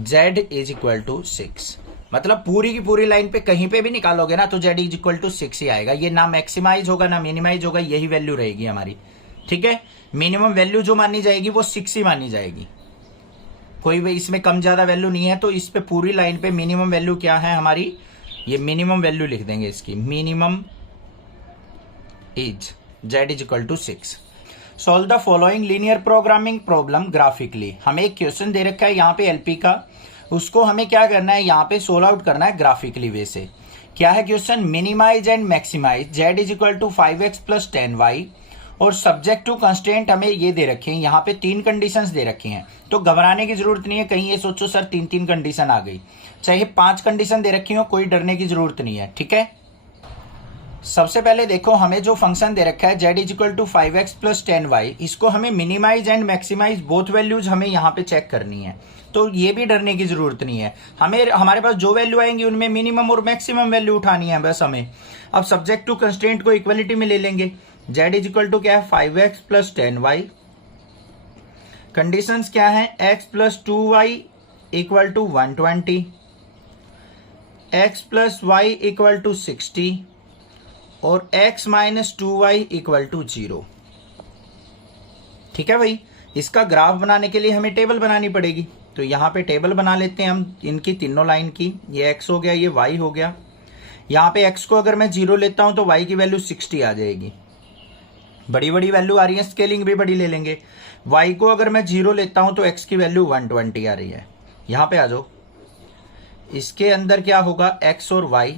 z is equal to 6, मतलब पूरी की पूरी लाइन पे कहीं पे भी निकालोगे ना तो z इज इक्वल टू 6 ही आएगा। ये ना मैक्सिमाइज होगा ना मिनिमाइज होगा, यही वैल्यू रहेगी हमारी, ठीक है। मिनिमम वैल्यू जो मानी जाएगी वो 6 ही मानी जाएगी, कोई भी इसमें कम ज्यादा वैल्यू नहीं है। तो इस पे पूरी लाइन पे मिनिमम वैल्यू क्या है हमारी, ये मिनिमम वैल्यू लिख देंगे इसकी, minimum is z is equal to 6। Solve the following linear programming problem graphically. हमें एक क्वेश्चन दे रखा है यहाँ पे एलपी का, उसको हमें क्या करना है, यहाँ पे सोल्व आउट करना है ग्राफिकली वे से। क्या है question, minimise and maximise z is equal to 5x plus 10y, और सब्जेक्ट टू कंस्ट्रेंट हमें ये दे रखे हैं, यहाँ पे 3 कंडीशंस दे रखी हैं। तो घबराने की जरूरत नहीं है, कहीं ये सोचो सर 3 कंडीशन आ गई, चाहे 5 कंडीशन दे रखी हो, कोई डरने की जरूरत नहीं है, ठीक है। सबसे पहले देखो, हमें जो फंक्शन दे रखा है z is equal to 5x plus 10y, इसको हमें minimise and maximise both values हमें यहाँ पे चेक करनी है। तो ये भी डरने की जरूरत नहीं है, हमें हमारे पास जो वैल्यू आएंगी उनमें मिनिमम और मैक्सिमम वैल्यू उठानी है बस हमें। अब सब्जेक्ट टू कंस्ट्रेंट को इक्वलिटी में ले लेंगे, z इज इक्वल टू क्या है 5x प्लस 10y, कंडीशंस क्या है, x plus 2y equal to 120, x plus y equal to 60 और x minus 2y equal to 0। ठीक है भाई, इसका ग्राफ बनाने के लिए हमें टेबल बनानी पड़ेगी, तो यहां पे टेबल बना लेते हैं हम इनकी तीनों लाइन की। ये x हो गया, ये y हो गया। यहाँ पे x को अगर मैं 0 लेता हूं तो y की वैल्यू 60 आ जाएगी, बड़ी बड़ी वैल्यू आ रही है, स्केलिंग भी बड़ी ले लेंगे। y को अगर मैं 0 लेता हूं तो x की वैल्यू 120 आ रही है। यहां पे आ जाओ, इसके अंदर क्या होगा, x और y,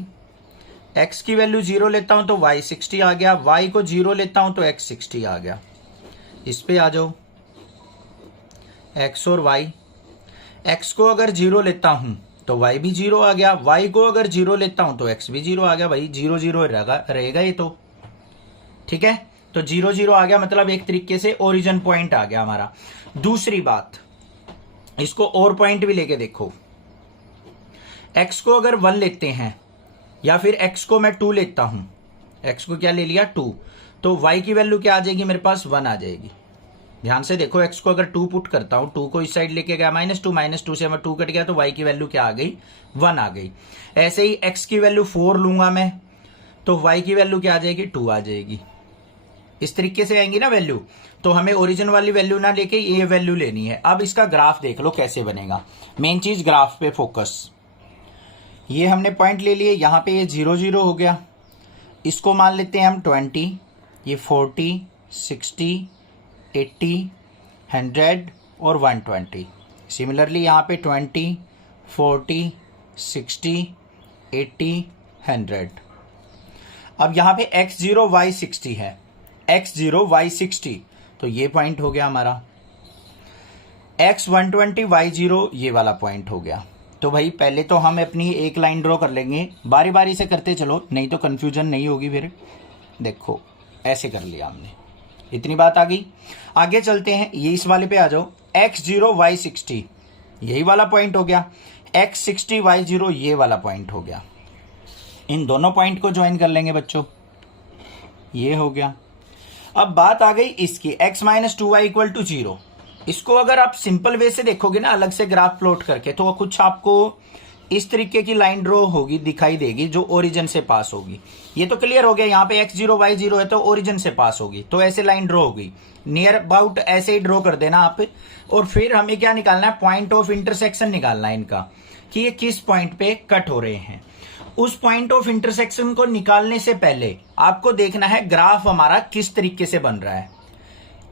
x की वैल्यू 0 लेता हूं तो y 60 आ गया, y को 0 लेता हूं तो x 60 आ गया। इस पे आ जाओ, x और y, x को अगर 0 लेता हूं तो y भी 0 आ गया, y को अगर 0 लेता हूं तो x भी 0 आ गया। भाई 0 0 रहेगा ये तो, ठीक है। तो 0 0 आ गया, मतलब एक तरीके से ओरिजिन पॉइंट आ गया हमारा। दूसरी बात, इसको और पॉइंट भी लेके देखो, x को अगर 1 लेते हैं या फिर x को मैं 2 लेता हूं, x को क्या ले लिया 2, तो y की वैल्यू क्या आ जाएगी मेरे पास, 1 आ जाएगी। ध्यान से देखो, x को अगर 2 पुट करता हूं, 2 को इस साइड लेके गया -2 से हमें 2 कट गया तो y की वैल्यू क्या आ गई, 1 आ गई। ऐसे ही x की वैल्यू 4 लूंगा मैं तो y की वैल्यू क्या आ जाएगी, 2 आ जाएगी। इस तरीके से आएंगी ना वैल्यू, तो हमें ओरिजिन वाली वैल्यू ना लेके ये वैल्यू लेनी है। अब इसका ग्राफ देख लो कैसे बनेगा, मेन चीज ग्राफ पे फोकस। ये हमने पॉइंट ले लिए, यहां पे ये 0 0 हो गया, इसको मान लेते हैं हम 20, ये 40 60 80 100 और 120। सिमिलरली यहाँ पे 20 40 60 80 100। अब यहाँ पे x0 y60 है, x0 y60, तो ये पॉइंट हो गया हमारा। x120 y0 ये वाला पॉइंट हो गया। तो भाई पहले तो हम अपनी एक लाइन ड्रॉ कर लेंगे, बारी बारी से करते चलो, नहीं तो कंफ्यूजन नहीं होगी फिर। देखो ऐसे कर लिया हमने, इतनी बात आ गई। आगे चलते हैं, ये इस वाले पे आ जाओ, x0 y60 यही वाला पॉइंट हो गया, x60 y0 ये वाला पॉइंट हो गया। इन दोनों पॉइंट को ज्वाइन कर लेंगे बच्चों, ये हो गया। अब बात आ गई इसकी x minus 2y equal to 0। इसको अगर आप सिंपल वे से देखोगे ना, अलग से ग्राफ प्लॉट करके, तो कुछ आपको इस तरीके की लाइन ड्रॉ होगी, दिखाई देगी, जो ओरिजिन से पास होगी। ये तो क्लियर हो गया, यहाँ पे x0 y0 है तो ओरिजिन से पास होगी, तो ऐसे लाइन ड्रॉ होगी। नियर अबाउट ऐसे ही ड्रॉ कर देना आप। और फिर हमें क्या निकालना है, पॉइंट ऑफ इंटरसेक्शन निकालना है इनका, कि ये किस पॉइंट पे कट हो रहे हैं। उस पॉइंट ऑफ इंटरसेक्शन को निकालने से पहले आपको देखना है ग्राफ हमारा किस तरीके से बन रहा है।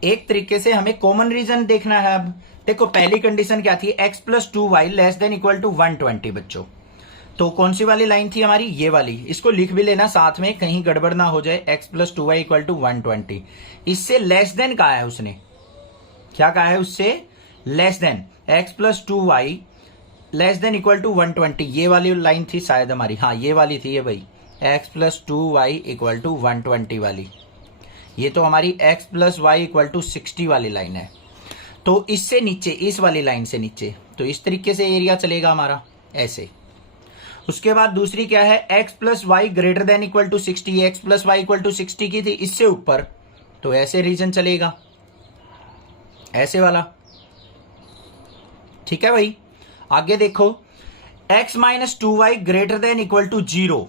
एक तरीके से हमें कॉमन रीजन देखना है। अब देखो पहली कंडीशन क्या थी, x plus 2y less than equal to 120 बच्चों। तो कौन सी वाली लाइन थी हमारी, ये वाली। इसको लिख भी लेना साथ में, कहीं गड़बड़ ना हो जाए। x plus 2y equal to 120, इससे लेस देन कहा है उसने, क्या कहा है उससे, less than x plus 2y less than equal to 120। ये वाली लाइन थी शायद हमारी, हाँ ये वाली थी ये भाई, x plus 2y equal to 120 वाली। ये तो हमारी x plus y equal to 60 वाली लाइन है। तो इससे नीचे, इस वाली लाइन से नीचे, तो इस तरीके से एरिया चलेगा हमारा ऐसे। उसके बाद दूसरी क्या है, x plus y greater than equal to 60, x plus y equal to 60 की थी, इससे ऊपर, तो ऐसे रीजन चलेगा, ऐसे वाला। ठीक है भाई। आगे देखो, x minus 2y greater than equal to 0।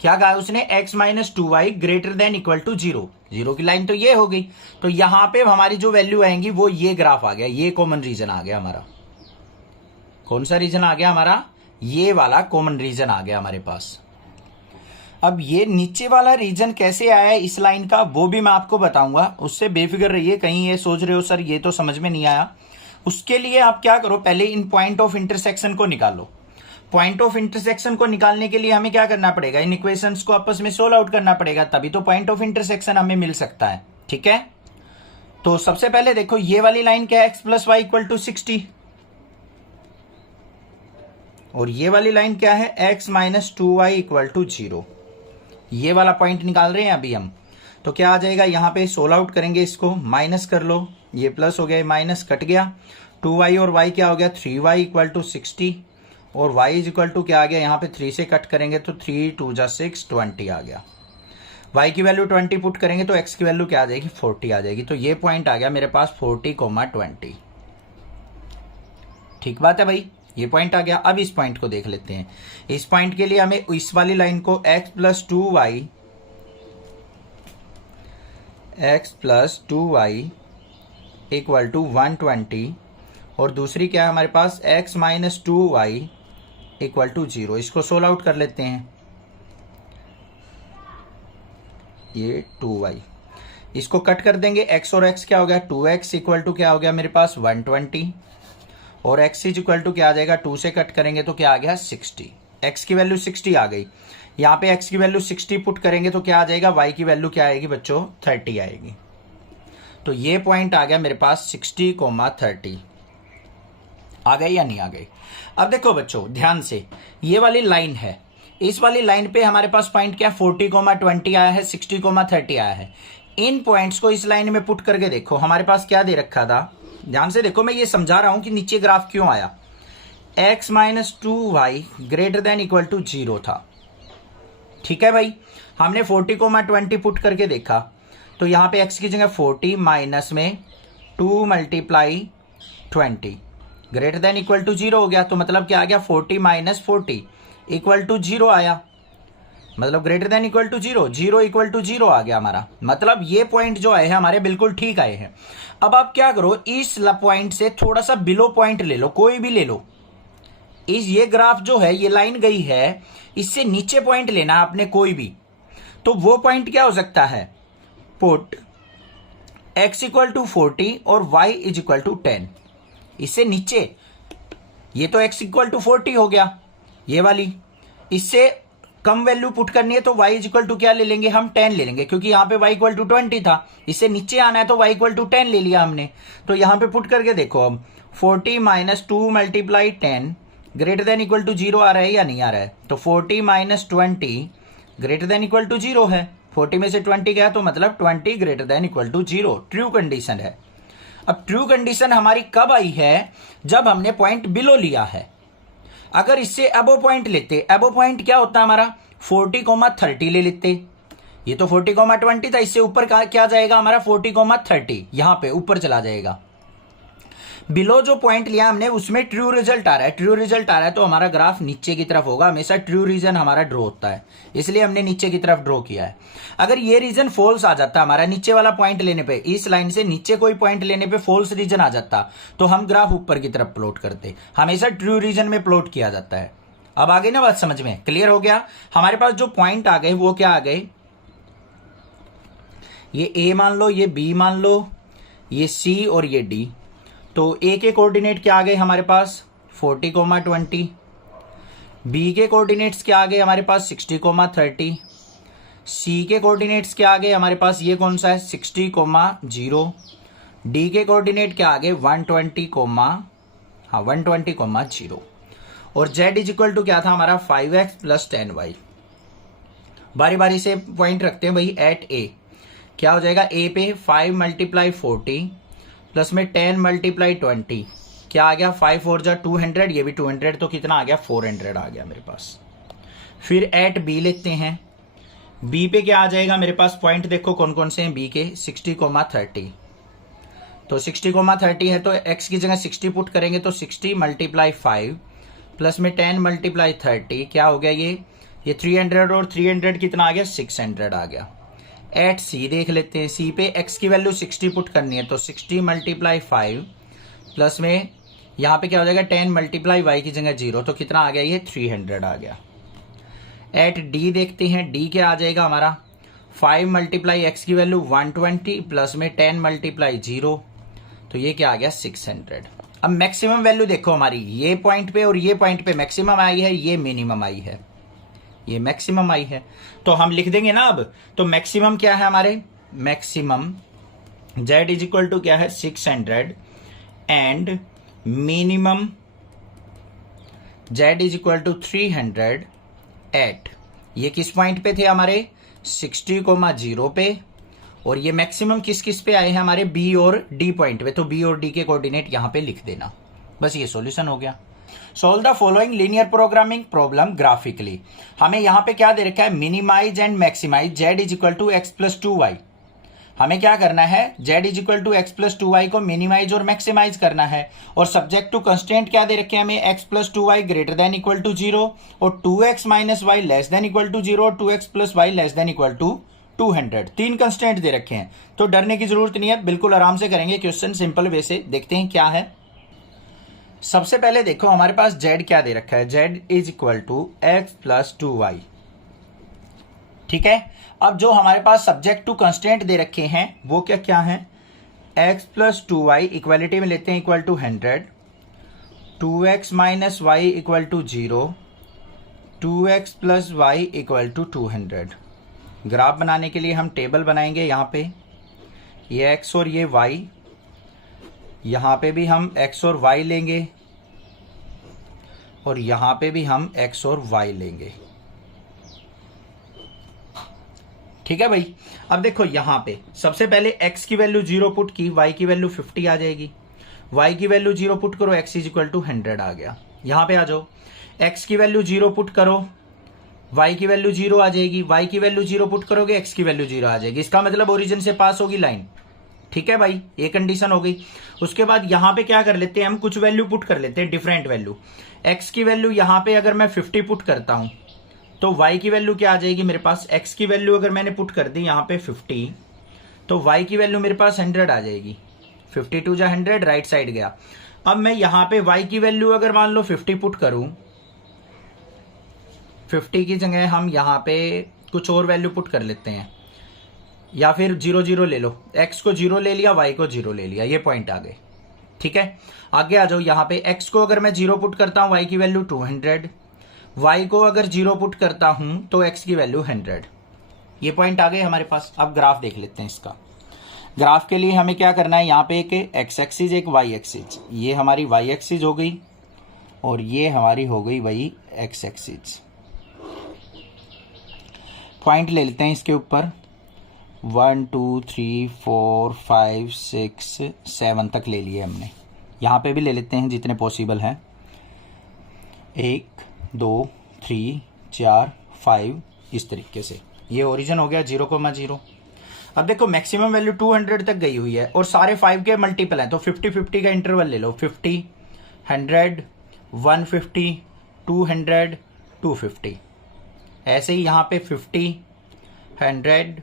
क्या कहा उसने, x minus 2y greater than equal to 0। 0 की लाइन तो ये हो गई, तो यहां पे हमारी जो वैल्यू आएंगी वो ये ग्राफ आ गया, ये कॉमन रीजन आ गया हमारा। कौन सा रीजन आ गया हमारा, ये वाला कॉमन रीजन आ गया हमारे पास। अब ये नीचे वाला रीजन कैसे आया है इस लाइन का, वो भी मैं आपको बताऊंगा, उससे बेफिक्र रहिए। कहीं ये सोच रहे हो सर ये तो समझ में नहीं आया, उसके लिए आप क्या करो, पहले इन पॉइंट ऑफ इंटरसेक्शन को निकालो। पॉइंट ऑफ इंटरसेक्शन को निकालने के लिए हमें क्या करना पड़ेगा, इन इक्वेशंस को आपस में सोल्व आउट करना पड़ेगा, तभी तो पॉइंट ऑफ इंटरसेक्शन हमें मिल सकता है। ठीक है, तो सबसे पहले देखो ये वाली लाइन क्या है, x plus y equal to 60, और ये वाली लाइन क्या है, x minus 2y equal to 0। ये वाला पॉइंट निकाल रहे हैं अभी हम। तो क्या आ जाएगा, यहां पे सोल्व आउट करेंगे, इसको माइनस कर लो, ये प्लस हो गया, माइनस कट गया, 2y और y क्या हो गया, 3y इक्वल टू 60, और y इज इक्वल टू क्या आ गया, यहाँ पे 3 से कट करेंगे तो 3 2 जा 6, 20 आ गया। y की वैल्यू 20 पुट करेंगे तो x की वैल्यू क्या आ जाएगी, 40 आ जाएगी। तो ये पॉइंट आ गया मेरे पास 40,20। ठीक बात है भाई, ये पॉइंट आ गया। अब इस पॉइंट को देख लेते हैं। इस पॉइंट के लिए हमें इस वाली लाइन को x plus 2y equal to 120, और दूसरी क्या है हमारे पास, x minus 2y equal to 0। इसको सोल्व आउट कर लेते हैं, ये 2y, इसको कट कर देंगे, x और x क्या हो गया, 2x इक्वल टू क्या हो गया मेरे पास 120, और x इज इक्वल टू क्या आ जाएगा, 2 से कट करेंगे तो क्या आ गया 60। x की वैल्यू 60 आ गई, यहाँ पे x की वैल्यू 60 पुट करेंगे तो क्या आ जाएगा, y की वैल्यू क्या आएगी बच्चों, 30 आएगी। तो ये पॉइंट आ गया मेरे पास 60,30। आ गई या नहीं आ गई। अब देखो बच्चों ध्यान से, ये वाली लाइन है, इस वाली लाइन पे हमारे पास पॉइंट क्या 40,20 आया है, 60,30 आया है। इन पॉइंट्स को इस लाइन में पुट करके देखो, हमारे पास क्या दे रखा था, ध्यान से देखो, मैं ये समझा रहा हूं कि नीचे ग्राफ क्यों आया। x minus 2y greater than equal to 0 था। ठीक है भाई, हमने 40,20 पुट करके देखा, तो यहां पे x की जगह 40 माइनस में 2 multiply 20 greater than equal to 0 हो गया। तो मतलब क्या आ गया, 40 माइनस 40 इक्वल टू 0 आया, मतलब greater than equal to 0, 0 equal to 0 आ गया हमारा। मतलब ये पॉइंट जो आए हैं हमारे बिल्कुल ठीक आए हैं। अब आप क्या करो, इस पॉइंट से थोड़ा सा बिलो पॉइंट ले लो, कोई भी ले लो। इस ये ग्राफ जो है, ये लाइन गई है, इससे नीचे पॉइंट लेना आपने कोई भी। तो वो पॉइंट क्या हो सकता है, पुट x इक्वल टू 40 और y इज इक्वल टू 10। इससे नीचे, ये तो x इक्वल टू 40 हो गया ये वाली, इससे कम वैल्यू पुट करनी है तो y इज इक्वल टू क्या ले लेंगे हम, 10 ले लेंगे, क्योंकि यहाँ पे y इक्वल टू 20 था। इससे नीचे आना है तो y इक्वल टू 10 ले लिया हमने। तो यहाँ पे पुट करके देखो, अब 40 minus 2 multiply 10 greater than equal to 0 आ रहा है या नहीं आ रहा है। तो 40 minus 20 greater than equal to 0 है, 40 में से 20 गया तो मतलब 20 greater than equal to 0, true condition है। अब ट्रू कंडीशन हमारी कब आई है, जब हमने पॉइंट बिलो लिया है। अगर इससे अबो पॉइंट लेते, अबो पॉइंट क्या होता है हमारा, 40,30 ले लेते। ये तो 40,20 था, इससे ऊपर क्या जाएगा हमारा 40,30, यहां पे ऊपर चला जाएगा। बिलो जो पॉइंट लिया हमने उसमें ट्रू रिजल्ट आ रहा है, ट्रू रिजल्ट आ रहा है तो हमारा ग्राफ नीचे की तरफ होगा। हमेशा ट्रू रीजन हमारा ड्रॉ होता है, इसलिए हमने नीचे की तरफ ड्रॉ किया है। अगर ये रीजन फॉल्स आ जाता हमारा नीचे वाला पॉइंट लेने पे, इस लाइन से नीचे कोई पॉइंट लेने पे फॉल्स रीजन आ जाता तो हम ग्राफ ऊपर की तरफ प्लॉट करते। हमेशा ट्रू रीजन में प्लॉट किया जाता है। अब आ गई ना बात समझ में, क्लियर हो गया। हमारे पास जो पॉइंट आ गए वो क्या आ गए, ये ए मान लो, ये बी मान लो, ये सी और ये डी। तो ए के कोऑर्डिनेट क्या आ गए हमारे पास 40,20, बी के कोऑर्डिनेट्स क्या आ गए हमारे पास 60,30, सी के कोऑर्डिनेट्स क्या आ गए हमारे पास, ये कौन सा है 60,0, डी के कोऑर्डिनेट क्या आ गए 120,0 और z इज इक्वल टू क्या था हमारा 5x प्लस 10y। बारी बारी से पॉइंट रखते हैं भाई। एट ए क्या हो जाएगा, ए पे 5 × 40 प्लस में 10 × 20 क्या आ गया 5 4 जा 200, ये भी 200 तो कितना आ गया 400 आ गया मेरे पास। फिर एट बी लिखते हैं, बी पे क्या आ जाएगा मेरे पास पॉइंट, देखो कौन कौन से हैं बी के 60,30। तो 60,30 है तो x की जगह 60 पुट करेंगे तो 60 × 5 प्लस में 10 × 30 क्या हो गया, ये 300 और 300 कितना आ गया 600 आ गया। एट सी देख लेते हैं, सी पे x की वैल्यू 60 पुट करनी है तो 60 × 5 प्लस में यहाँ पे क्या हो जाएगा 10 × y की जगह 0 तो कितना आ गया, ये 300 आ गया। एट डी देखते हैं, डी क्या आ जाएगा हमारा 5 × x की वैल्यू 120 प्लस में 10 × 0 तो ये क्या आ गया 600। अब मैक्सिमम वैल्यू देखो हमारी, ये पॉइंट पे और ये पॉइंट पे मैक्सिमम आई है, ये मिनिमम आई है, ये मैक्सिमम आई है। तो हम लिख देंगे ना अब, तो मैक्सिमम क्या है हमारे, maximum z is equal to क्या है 600 and minimum z is equal to 300 at, ये किस पॉइंट पे थे हमारे 60,0 पे, और ये मैक्सिमम किस किस पे आए हैं हमारे b और d पॉइंट पे, तो b और d के कोऑर्डिनेट यहां पे लिख देना। बस ये सॉल्यूशन हो गया। Solve the following linear programming problem graphically. हमें यहां पे क्या दे रखा है, minimise and maximise z is equal to x plus 2y। हमें क्या करना है, z is equal to x plus 2y को मिनिमाइज और मैक्सिमाइज करना है। और सब्जेक्ट टू कंस्टेंट क्या दे रखे हैं हमें, x plus 2y greater than equal to 0 और 2x minus y less than equal to 0 और 2x plus y less than equal to 200। तीन कंस्टेंट दे रखे हैं तो डरने की जरूरत नहीं है, बिल्कुल आराम से करेंगे क्वेश्चन सिंपल वे से। देखते हैं क्या है। सबसे पहले देखो हमारे पास z क्या दे रखा है, z is equal to x plus 2y। ठीक है, अब जो हमारे पास सब्जेक्ट टू कंस्टेंट दे रखे हैं वो क्या क्या है, x प्लस 2y इक्वालिटी में लेते हैं equal to 100, 2x minus y equal to 0, 2x plus y equal to 200। Graph बनाने के लिए हम टेबल बनाएंगे, यहाँ पे ये x और ये y, यहाँ पे भी हम x और y लेंगे और यहाँ पे भी हम x और y लेंगे। ठीक है भाई। अब देखो यहाँ पे सबसे पहले x की वैल्यू 0 पुट की, y की वैल्यू 50 आ जाएगी, y की वैल्यू 0 पुट करो, x इज इक्वल टू 100 आ गया। यहाँ पे आ जाओ, x की वैल्यू 0 पुट करो, y की वैल्यू 0 आ जाएगी, y की वैल्यू 0 पुट करोगे x की वैल्यू 0 आ जाएगी। इसका मतलब ओरिजिन से पास होगी लाइन। ठीक है भाई, ये कंडीशन हो गई। उसके बाद यहाँ पे क्या कर लेते हैं हम, कुछ वैल्यू पुट कर लेते हैं, डिफरेंट वैल्यू। x की वैल्यू यहाँ पे अगर मैं 50 पुट करता हूं तो y की वैल्यू क्या आ जाएगी मेरे पास, x की वैल्यू अगर मैंने पुट कर दी यहाँ पे 50 तो y की वैल्यू मेरे पास 100 आ जाएगी। 52 जा 100 राइट साइड गया। अब मैं यहाँ पे y की वैल्यू अगर मान लो 50 पुट करूं, 50 की जगह हम यहाँ पे कुछ और वैल्यू पुट कर लेते हैं, या फिर 0 0 ले लो, x को 0 ले लिया, y को 0 ले लिया, ये पॉइंट आ गए। ठीक है, आगे आ जाओ। यहाँ पे x को अगर मैं 0 पुट करता हूं y की वैल्यू 200, y को अगर 0 पुट करता हूं तो x की वैल्यू 100। ये पॉइंट आ गए हमारे पास। अब ग्राफ देख लेते हैं इसका। ग्राफ के लिए हमें क्या करना है, यहाँ पे एक x एक्सिस एक y एक्सिस, ये हमारी y एक्सिस हो गई और ये हमारी हो गई वही x एक्सिस। पॉइंट ले लेते हैं इसके ऊपर, 1 2 3 4 5 6 7 तक ले लिए हमने। यहाँ पे भी ले लेते हैं जितने पॉसिबल हैं, 1 2 3 4 5 इस तरीके से। ये ओरिजिन हो गया 0,0। अब देखो मैक्सिमम वैल्यू 200 तक गई हुई है और सारे 5 के मल्टीपल हैं, तो 50-50 का इंटरवल ले लो। 50, 100, 150, 200, 250। ऐसे ही यहाँ पे 50, 100,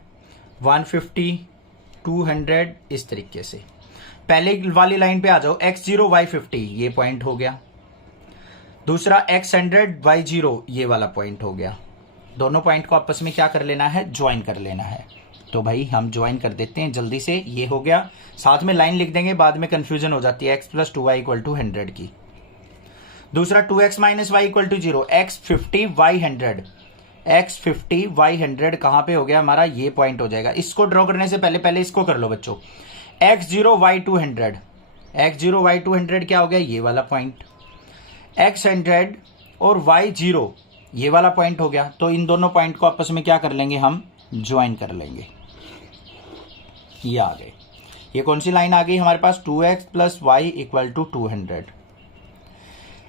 150, 200 इस तरीके से। पहले वाली लाइन पे आ जाओ, x0 y50 ये पॉइंट हो गया। दूसरा x100 y0 ये वाला पॉइंट हो गया। दोनों पॉइंट को आपस में क्या कर लेना है, ज्वाइन कर लेना है। तो भाई हम ज्वाइन कर देते हैं जल्दी से। ये हो गया, साथ में लाइन लिख देंगे, बाद में कंफ्यूजन हो जाती है। x + 2y = 100 की। दूसरा 2x - y = 0, x50 y100, x50 y100 कहां पे हो गया हमारा, ये पॉइंट हो जाएगा। इसको ड्रॉ करने से पहले इसको कर लो बच्चों। x0 y200, x0 y200 क्या हो गया, ये वाला पॉइंट। x100 और y0 ये वाला पॉइंट हो गया। तो इन दोनों पॉइंट को आपस में क्या कर लेंगे, हम ज्वाइन कर लेंगे। ये आ गए। ये कौन सी लाइन आ गई हमारे पास, 2x + y = 200।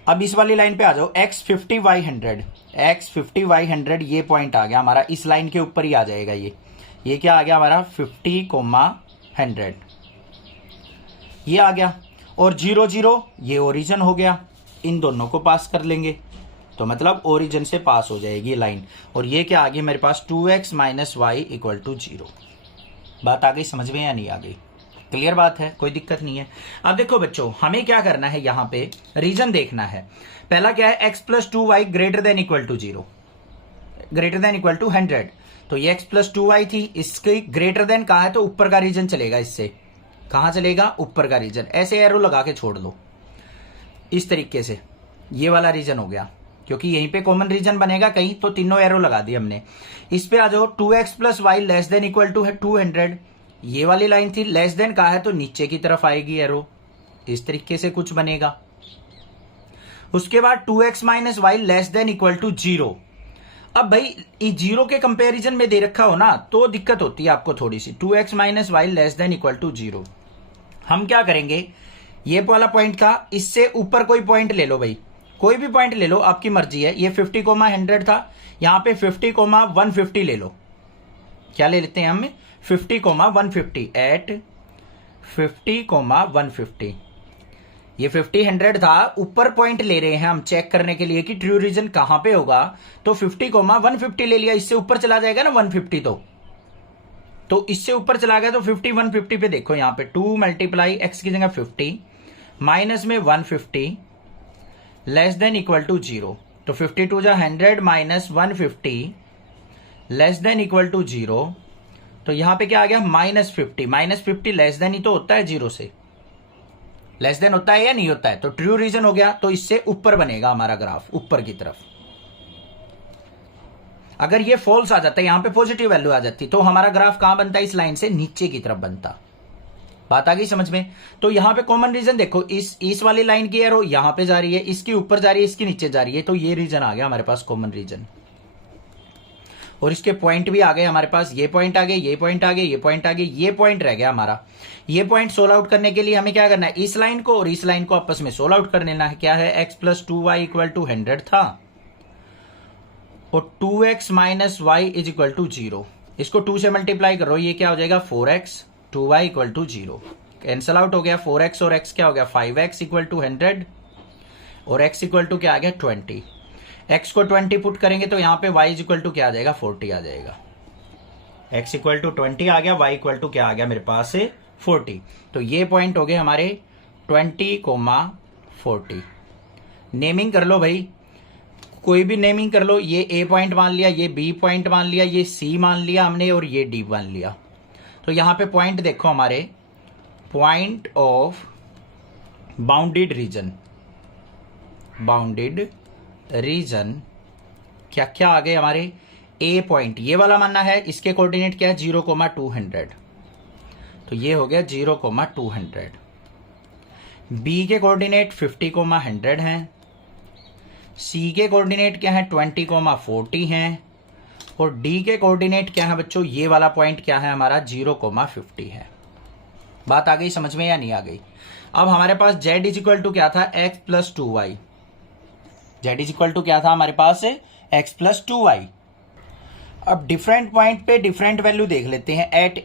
अब इस वाली लाइन पे आ जाओ, x50 y100, x50 y100 ये पॉइंट आ गया हमारा, इस लाइन के ऊपर ही आ जाएगा। ये क्या आ गया हमारा, 50,100 ये आ गया। और 0 0 ये ओरिजिन हो गया, इन दोनों को पास कर लेंगे तो मतलब ओरिजिन से पास हो जाएगी लाइन। और ये क्या आ गई मेरे पास, 2x - y = 0। बात आ गई समझ में या नहीं आ गई, क्लियर बात है, कोई दिक्कत नहीं है। अब देखो बच्चों, हमें क्या करना है, यहाँ पे रीजन देखना है। पहला क्या है, x + 2y > 0, > 100। तो ये x + 2y थी, इसके ग्रेटर देन कहा है तो ऊपर का रीजन चलेगा। इससे कहां चलेगा, ऊपर का रीजन। ऐसे एरो लगा के छोड़ दो इस तरीके से, ये वाला रीजन हो गया, क्योंकि यहीं पे कॉमन रीजन बनेगा कहीं, तो तीनों एरो लगा दिए हमने। इस पे आ जाओ, 2x + y <= 200, ये वाली लाइन थी, लेस देन कहा है तो नीचे की तरफ आएगी एरो, इस तरीके से कुछ बनेगा। उसके बाद 2x - y <= 0। अब भाई 0 के कंपैरिजन में दे रखा हो ना तो दिक्कत होती है आपको थोड़ी सी। 2x - y <= 0। हम क्या करेंगे, ये वाला पॉइंट था, इससे ऊपर कोई पॉइंट ले लो भाई, कोई भी पॉइंट ले लो, आपकी मर्जी है। ये 50,100 था, यहां पे 50,150 ले लो। क्या ले लेते हैं हम, 50,150 एट 50,150। ये 50 था, ऊपर पॉइंट ले रहे हैं हम चेक करने के लिए कि ट्रू रीजन कहां पे होगा। तो 50,150 ले लिया, इससे ऊपर चला जाएगा ना 150, तो इससे ऊपर चला गया। तो 50 150 पे देखो, यहां पे 2 × x की जगह 50 माइनस में 150 <= 0। तो 52 × 100 - 150 <= 0। तो यहां पे क्या आ गया, -50, -50 लेस देन ही तो होता है 0 से, लेस देन होता है या नहीं होता है, तो ट्रू रीजन हो गया। तो इससे ऊपर बनेगा हमारा ग्राफ, ऊपर की तरफ। अगर ये फॉल्स आ जाता है, यहां पे पॉजिटिव वैल्यू आ जाती, तो हमारा ग्राफ कहां बनता है, इस लाइन से नीचे की तरफ बनता। बात आ गई समझ में। तो यहां पे कॉमन रीजन देखो, इस वाली लाइन की एरो यहां पे जा रही है, इसकी ऊपर जा रही है, इसकी नीचे जा रही है, तो ये रीजन आ गया हमारे पास कॉमन रीजन। और इसके पॉइंट भी आ गए हमारे पास, ये पॉइंट आ गए, ये पॉइंट आ गए, ये पॉइंट आ गए, ये पॉइंट रह गया हमारा। ये पॉइंट सोल्व आउट करने के लिए हमें क्या करना है, इस लाइन को और इस लाइन को आपस में सोल्व आउट कर लेना है। क्या है, x + 2y = 100 था और 2x - y = 0। इसको 2 से मल्टीप्लाई करो, ये क्या हो जाएगा, 4x, 2y = 0। कैंसल आउट हो गया, 4x और x क्या हो गया, 5x = 100 और x = क्या आ गया, 20। x को 20 पुट करेंगे तो यहाँ पे y = क्या आ जाएगा, 40 आ जाएगा। x = 20 आ गया, y = क्या आ गया मेरे पास से 40। तो ये पॉइंट हो गए हमारे 20,40। नेमिंग कर लो भाई, कोई भी नेमिंग कर लो। ये A पॉइंट मान लिया, ये B पॉइंट मान लिया, ये C मान लिया हमने और ये D मान लिया। तो यहाँ पे पॉइंट देखो हमारे, point of bounded reason, bounded reason क्या क्या आ गए हमारे, A पॉइंट ये वाला मानना है, इसके कोऑर्डिनेट क्या है, 0,200। तो ये हो गया 0,200। B के कोऑर्डिनेट 50,100 हैं, C के कोऑर्डिनेट क्या है, 20,40 हैं और D के कोऑर्डिनेट क्या है बच्चों, ये वाला पॉइंट क्या है हमारा, 0,50 है। बात आ गई समझ में या नहीं आ गई। अब हमारे पास Z = क्या था, x + 2y। Z = क्या था हमारे पास, x + 2y। अब डिफरेंट पॉइंट पे डिफरेंट वैल्यू देख लेते हैं। एट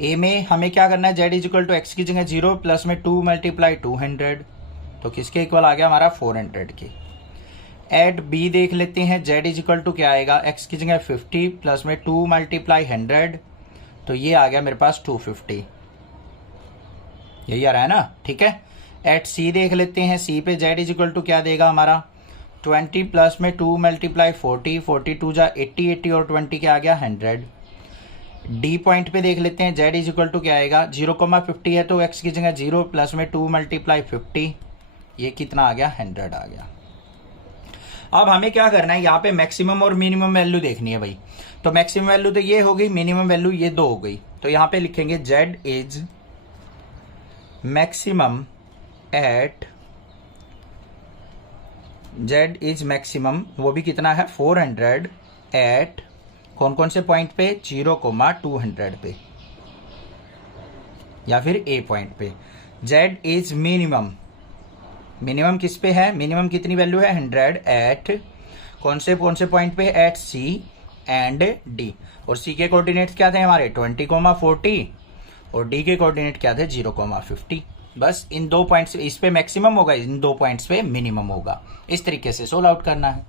ए में हमें क्या करना है, z is equal to x की जगह 0 प्लस में 2 मल्टीप्लाई 200, तो किसके इक्वल आ गया हमारा 400 के। एट बी देख लेते हैं, जेड इज इक्वल टू क्या आएगा, एक्स की जगह 50 प्लस में 2 मल्टीप्लाई 100, तो ये आ गया मेरे पास 250, यही आ रहा है ना, ठीक है। एट सी देख लेते हैं, सी पे जेड इज इक्वल टू क्या देगा हमारा 20 प्लस में 2 मल्टीप्लाई 40, 42 जा 80, 80 और 20 क्या आ गया 100। डी पॉइंट पे देख लेते हैं, जेड इज इक्वल टू क्या आएगा 0,50 है तो एक्स की जगह 0 प्लस में 2 मल्टीप्लाई 50, ये कितना आ गया 100 आ गया। अब हमें क्या करना है, यहाँ पे मैक्सिमम और मिनिमम वैल्यू देखनी है भाई। तो मैक्सिमम वैल्यू तो ये हो गई, मिनिमम वैल्यू ये 2 हो गई, तो यहाँ पे लिखेंगे z is maximum at, z is maximum वो भी कितना है 400 एट कौन कौन से पॉइंट पे 0,200 पे या फिर ए पॉइंट पे। जेड इज मिनिमम, मिनिमम किस पे है, मिनिमम कितनी वैल्यू है 100 एट कौन से पॉइंट पे, एट सी एंड डी। और सी के कोऑर्डिनेट्स क्या थे हमारे 20,40 और डी के कोऑर्डिनेट क्या थे 0,50। बस इन 2 पॉइंट्स, इस पे मैक्सिमम होगा, इन 2 पॉइंट्स पे मिनिमम होगा। इस तरीके से सोल्व आउट करना है।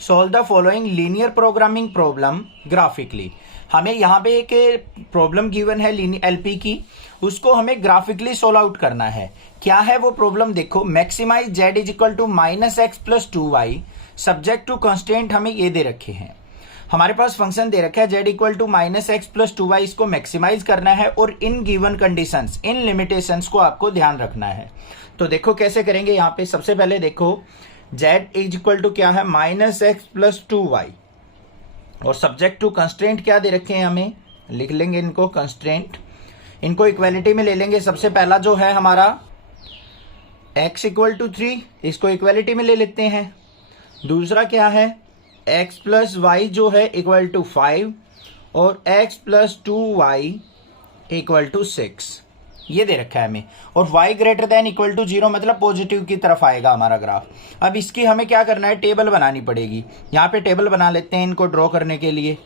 Solve the following linear programming problem graphically. हमें यहाँ पे एक प्रॉब्लम गिवन है एलपी की, उसको हमें ग्राफिकली सोल्व आउट करना है। क्या है वो प्रॉब्लम, देखो maximise z is equal to -x + 2y subject to constant हमें ये दे रखे हैं। हमारे पास फंक्शन दे रखा है Z equal to -x + 2y, इसको मैक्सिमाइज करना है और in given conditions, in limitations को आपको ध्यान रखना है। तो देखो कैसे करेंगे, यहाँ पे सबसे पहले देखो जेड इज इक्वल टू क्या है -x + 2y और सब्जेक्ट टू कंस्ट्रेंट क्या दे रखे हैं हमें, लिख लेंगे इनको कंस्ट्रेंट, इनको इक्वालिटी में ले लेंगे। सबसे पहला जो है हमारा x इक्वल टू 3, इसको इक्वालिटी में ले लेते हैं। दूसरा क्या है x + y जो है इक्वल टू 5 और x + 2y इक्वल टू 6, ये दे रखा है हमें। और y greater than equal to 0 मतलब पॉजिटिव की तरफ आएगा हमारा ग्राफ। अब इसकी हमें क्या करना है, टेबल बनानी पड़ेगी। यहाँ पे टेबल बना लेते हैं इनको ड्रॉ करने के लिए।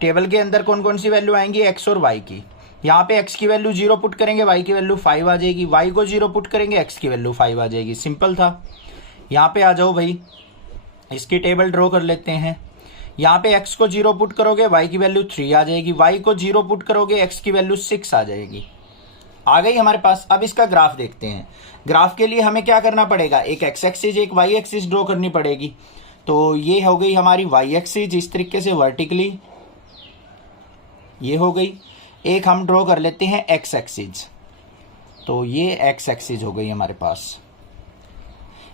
टेबल के अंदर कौन कौन सी वैल्यू आएंगी, x और y की। यहाँ पे x की वैल्यू 0 पुट करेंगे, y की वैल्यू 5 आ जाएगी, y को 0 पुट करेंगे, x की वैल्यू 5 आ जाएगी। सिंपल था। यहाँ पे आ जाओ भाई, इसकी टेबल ड्रॉ कर लेते हैं। यहाँ पे x को 0 पुट करोगे, y की वैल्यू 3 आ जाएगी, y को 0 पुट करोगे, x की वैल्यू 6 आ जाएगी। आ गई हमारे पास। अब इसका ग्राफ देखते हैं। ग्राफ के लिए हमें क्या करना पड़ेगा, एक x एक्सिस एक y एक्सिस ड्रॉ करनी पड़ेगी। तो ये हो गई हमारी y एक्सिस इस तरीके से वर्टिकली, ये हो गई। एक हम ड्रॉ कर लेते हैं x एक्सिस, तो ये x एक्सिस हो गई हमारे पास।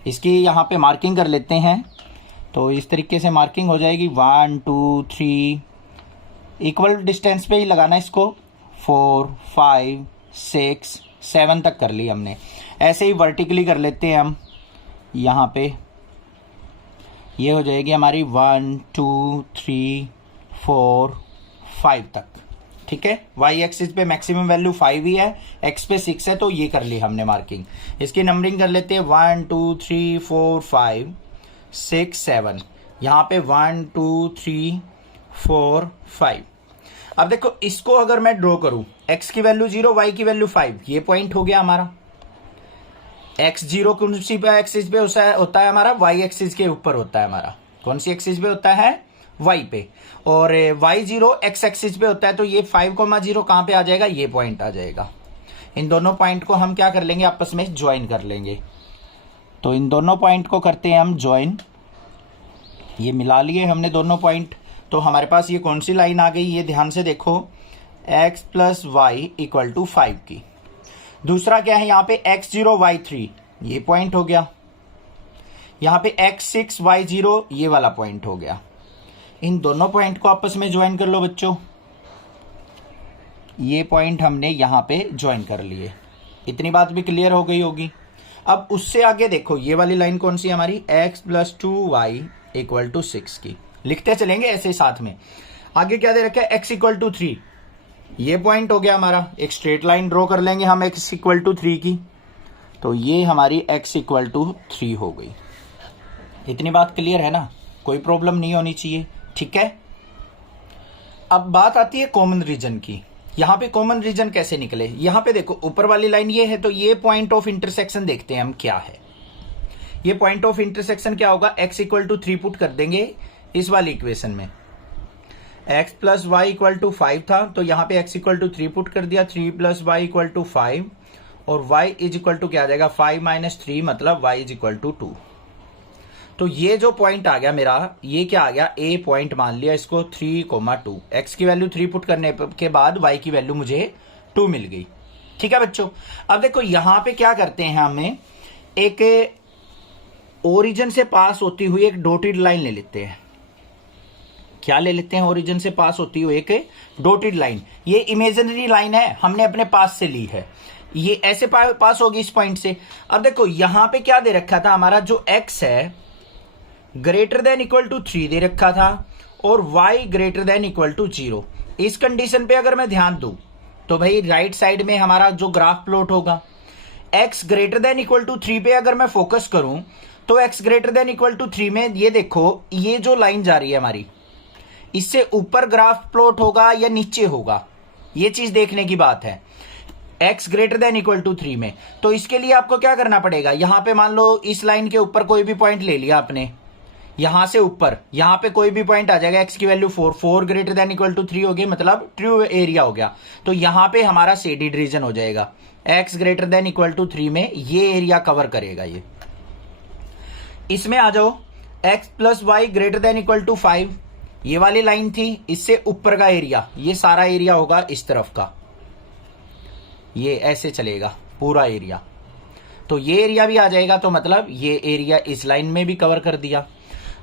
इसकी यहाँ पे मार्किंग कर लेते हैं, तो इस तरीके से मार्किंग हो जाएगी 1 2 3, इक्वल डिस्टेंस पे ही लगाना इसको, 4 5 6 7 तक कर ली हमने। ऐसे ही वर्टिकली कर लेते हैं हम, यहाँ पे ये हो जाएगी हमारी 1 2 3 4 5 तक, ठीक है। y एक्सिस पे मैक्सिमम वैल्यू 5 ही है, x पे 6 है, तो ये कर ली हमने मार्किंग। इसकी नंबरिंग कर लेते हैं 1 2 3 4 5 6 7, यहाँ पे 1 2 3 4 5। अब देखो इसको अगर मैं ड्रॉ करूं, x की वैल्यू 0 y की वैल्यू 5, ये पॉइंट हो गया हमारा। x 0 कौन सी पे एक्सिस पे होता है हमारा, y एक्सिस के ऊपर होता है हमारा। कौन सी एक्सिस पे होता है, y पे। और y 0 x एक्सिस पे होता है, तो ये 5,0 कहाँ पे आ जाएगा, ये पॉइंट आ जाएगा। इन दोनों पॉइंट को हम क्या कर लेंगे, आपस में ज्वाइन कर लेंगे। तो इन दोनों पॉइंट को करते हैं हम ज्वाइन, ये मिला लिए हमने दोनों पॉइंट। तो हमारे पास ये कौन सी लाइन आ गई, ये ध्यान से देखो, x + y इक्वल टू 5 की। दूसरा क्या है यहाँ पे x0 y3, ये पॉइंट हो गया। यहाँ पे x6 y0, ये वाला पॉइंट हो गया। इन दोनों पॉइंट को आपस में ज्वाइन कर लो बच्चों, ये पॉइंट हमने यहाँ पे ज्वाइन कर लिए। इतनी बात भी क्लियर हो गई होगी। अब उससे आगे देखो, ये वाली लाइन कौन सी हमारी, x + 2y इक्वल टू 6 की। लिखते चलेंगे ऐसे साथ में। आगे क्या दे रखा है, x इक्वल टू 3, ये पॉइंट हो गया हमारा। एक स्ट्रेट लाइन ड्रॉ कर लेंगे हम x इक्वल टू 3 की, तो ये हमारी x इक्वल टू 3 हो गई। इतनी बात क्लियर है ना, कोई प्रॉब्लम नहीं होनी चाहिए। ठीक है। अब बात आती है कॉमन रीजन की। यहां पे कॉमन रीजन कैसे निकले, यहां पे देखो ऊपर वाली लाइन ये है, तो ये पॉइंट ऑफ इंटरसेक्शन देखते हैं हम क्या है। ये पॉइंट ऑफ इंटरसेक्शन क्या होगा, x इक्वल टू 3 पुट कर देंगे इस वाली इक्वेशन में। x plus y equal to 5 था, तो यहां पे x इक्वल टू 3 पुट कर दिया, 3 प्लस वाई इक्वल टू 5, और y इज इक्वल टू क्या आ जाएगा 5 माइनस 3, मतलब y इज इक्वल टू 2। तो ये जो पॉइंट आ गया मेरा, ये क्या आ गया, ए पॉइंट मान लिया इसको 3,2। एक्स की वैल्यू 3 पुट करने के बाद वाई की वैल्यू मुझे 2 मिल गई। ठीक है बच्चों। अब देखो यहां पे क्या करते हैं, हमें एक ओरिजिन से पास होती हुई एक डॉटेड लाइन ले लेते हैं। क्या ले लेते हैं, ओरिजिन से पास होती हुई एक डॉटेड लाइन। ये इमेजिनरी लाइन है, हमने अपने पास से ली है, ये ऐसे पास होगी इस पॉइंट से। अब देखो यहां पे क्या दे रखा था, हमारा जो x है ग्रेटर देन इक्वल टू 3 दे रखा था, और y greater than equal to 0। इस कंडीशन पे अगर मैं ध्यान दूं तो भाई राइट साइड में हमारा जो ग्राफ प्लॉट होगा, x greater than equal to 3 पे अगर मैं फोकस करूं तो x greater than equal to 3 में ये देखो, ये जो लाइन जा रही है हमारी, इससे ऊपर ग्राफ प्लॉट होगा या नीचे होगा, ये चीज देखने की बात है। x greater than equal to 3 में, तो इसके लिए आपको क्या करना पड़ेगा, यहां पे मान लो इस लाइन के ऊपर कोई भी पॉइंट ले लिया आपने, यहां से ऊपर यहां पे कोई भी पॉइंट आ जाएगा, x की value 4 greater than equal to 3 होगी, मतलब ट्रू एरिया हो गया। तो यहां पे हमारा शेडेड रीजन हो जाएगा, x greater than equal to 3 में ये एरिया कवर करेगा। ये इसमें आ जाओ, x plus y greater than equal to 5, ये वाली लाइन थी, इससे ऊपर का एरिया, ये सारा एरिया होगा इस तरफ का, ये ऐसे चलेगा पूरा एरिया, तो ये एरिया भी आ जाएगा, तो मतलब ये एरिया इस लाइन में भी कवर कर दिया।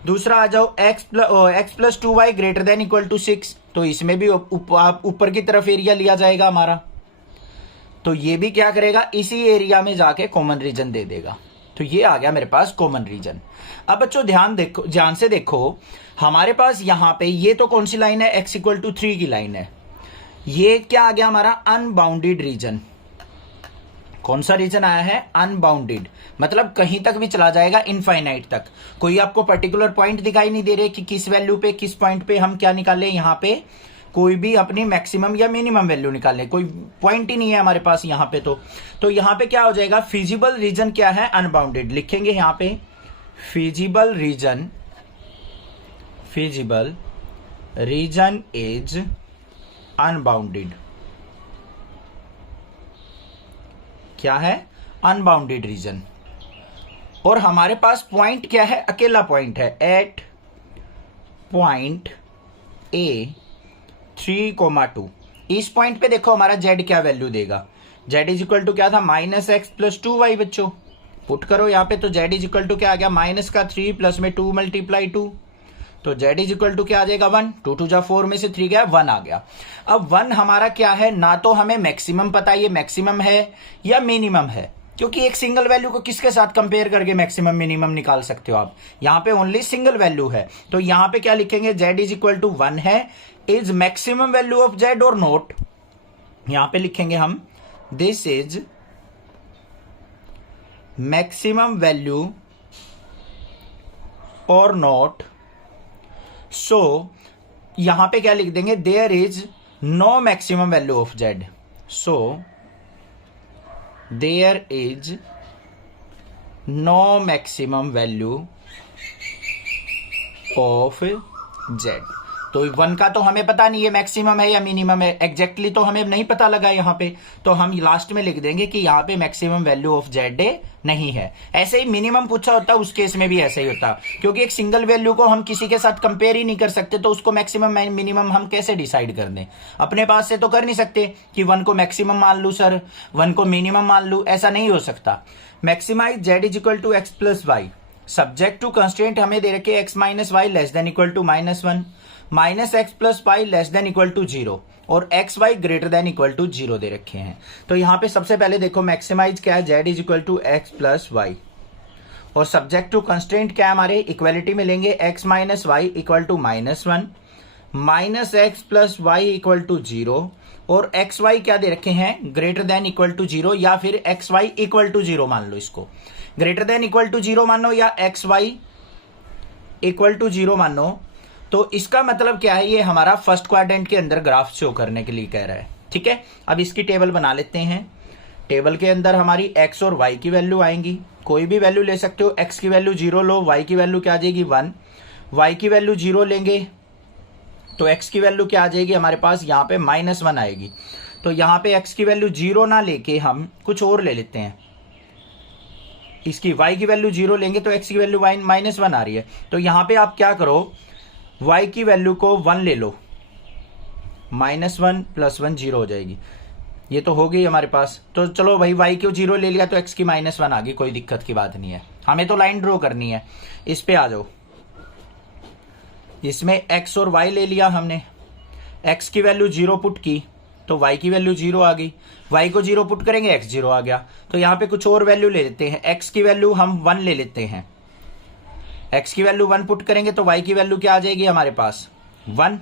दूसरा आ जाओ, x plus 2y greater than equal to 6, तो इसमें भी ऊपर की तरफ एरिया लिया जाएगा हमारा, तो ये भी क्या करेगा, इसी एरिया में जाके कॉमन रीजन दे देगा। तो ये आ गया मेरे पास कॉमन रीजन। अब बच्चों ध्यान से देखो, हमारे पास यहां पे ये तो कौन सी लाइन है, x इक्वल टू 3 की लाइन है, ये क्या आ गया हमारा अनबाउंडेड रीजन। कौन सा रीजन आया है, अनबाउंडेड, मतलब कहीं तक भी चला जाएगा, इनफाइनाइट तक। कोई आपको पर्टिकुलर पॉइंट दिखाई नहीं दे रहे कि किस वैल्यू पे, किस पॉइंट पे हम क्या निकालें, यहां पे कोई भी अपनी मैक्सिमम या मिनिमम वैल्यू निकालने, कोई पॉइंट ही नहीं है हमारे पास यहां पे। तो यहां पे क्या हो जाएगा, फिजिबल रीजन क्या है, अनबाउंडेड लिखेंगे यहां पे, फिजिबल रीजन इज अनबाउंडेड। क्या है, अनबाउंडेड रीजन। और हमारे पास पॉइंट क्या है, अकेला पॉइंट है, एट पॉइंट ए 3,2। इस पॉइंट पे देखो हमारा z क्या वैल्यू देगा, z इज इक्वल टू क्या था, माइनस एक्स प्लस 2y। बच्चों पुट करो यहाँ पे, तो z इज इक्वल टू क्या आ गया, माइनस का 3 प्लस में 2 मल्टीप्लाई 2, तो z इज इक्वल टू क्या आ जाएगा 1, 2 2 जा 4 में से 3 गया 1 आ गया। अब 1 हमारा क्या है, ना तो हमें मैक्सिमम पता है ये मैक्सिमम है या मिनिमम है, क्योंकि एक सिंगल वैल्यू को किसके साथ कंपेयर करके मैक्सिमम मिनिमम निकाल सकते हो आप, यहाँ पे ओनली सिंगल वैल्यू है। तो यहाँ पे क्या लिखेंगे, z इज इक्वल टू 1 है, is maximum value of z और नोट, यहां पे लिखेंगे हम दिस इज मैक्सिमम वैल्यू और नॉट। सो यहां पे क्या लिख देंगे, there is no maximum value of z, so there is no maximum value of z। तो 1 का तो हमें पता नहीं है मैक्सिमम है या मिनिमम है, एग्जैक्टली तो हमें नहीं पता लगा यहाँ पे, तो हम लास्ट में लिख देंगे कि यहाँ पे मैक्सिमम वैल्यू ऑफ z नहीं है। ऐसे ही मिनिमम पूछा होता, उस केस में भी ऐसे ही होता, क्योंकि एक सिंगल वैल्यू को हम किसी के साथ कंपेयर ही नहीं कर सकते, तो उसको मैक्सिमम मिनिमम हम कैसे डिसाइड कर दें, अपने पास से तो कर नहीं सकते कि 1 को मैक्सिमम मान लू सर, 1 को मिनिमम मान लू, ऐसा नहीं हो सकता। Maximise z is equal to x plus y, subject to constraint हमें दे रखे x minus y less than equal to -1, minus x plus y less than equal to 0, और x y greater than equal to 0 दे रखे हैं। तो यहां पे सबसे पहले देखो मैक्सिमाइज क्या है, z is equal to x plus y, और सब्जेक्ट टू कंस्ट्रेंट क्या है हमारे, इक्वलिटी में लेंगे x minus y equal to -1, minus x plus y equal to 0, और एक्स वाई क्या दे रखे हैं, ग्रेटर देन इक्वल टू 0, या फिर एक्स वाई इक्वल टू 0 मान लो, इसको ग्रेटर देन इक्वल टू 0 मानो या एक्स वाई इक्वल टू 0 मानो। तो इसका मतलब क्या है, ये हमारा फर्स्ट क्वाड्रेंट के अंदर ग्राफ शो करने के लिए कह रहा है। ठीक है, अब इसकी टेबल बना लेते हैं। टेबल के अंदर हमारी x और y की वैल्यू आएंगी, कोई भी वैल्यू ले सकते हो। x की वैल्यू 0 लो, y की वैल्यू क्या आ जाएगी 1, y की वैल्यू 0 लेंगे तो x की वैल्यू क्या आ जाएगी हमारे पास, यहाँ पे -1 आएगी। तो यहाँ पे x की वैल्यू 0 ना लेके हम कुछ और ले लेते हैं, इसकी y की वैल्यू 0 लेंगे तो x की वैल्यू -1 आ रही है। तो यहाँ पे आप क्या करो, y की वैल्यू को 1 ले लो, -1 + 1 0 हो जाएगी। ये तो हो गई हमारे पास। तो चलो भाई y को 0 ले लिया तो x की -1 आ गई, कोई दिक्कत की बात नहीं है। हमें तो लाइन ड्रॉ करनी है। इस पे आ जाओ, इसमें x और y ले लिया हमने, x की वैल्यू 0 पुट की तो y की वैल्यू 0 आ गई, y को 0 पुट करेंगे x 0 आ गया। तो यहाँ पे कुछ और वैल्यू ले लेते हैं, x की वैल्यू हम 1 ले लेते हैं, x की वैल्यू 1 पुट करेंगे तो y की वैल्यू क्या आ जाएगी हमारे पास 1,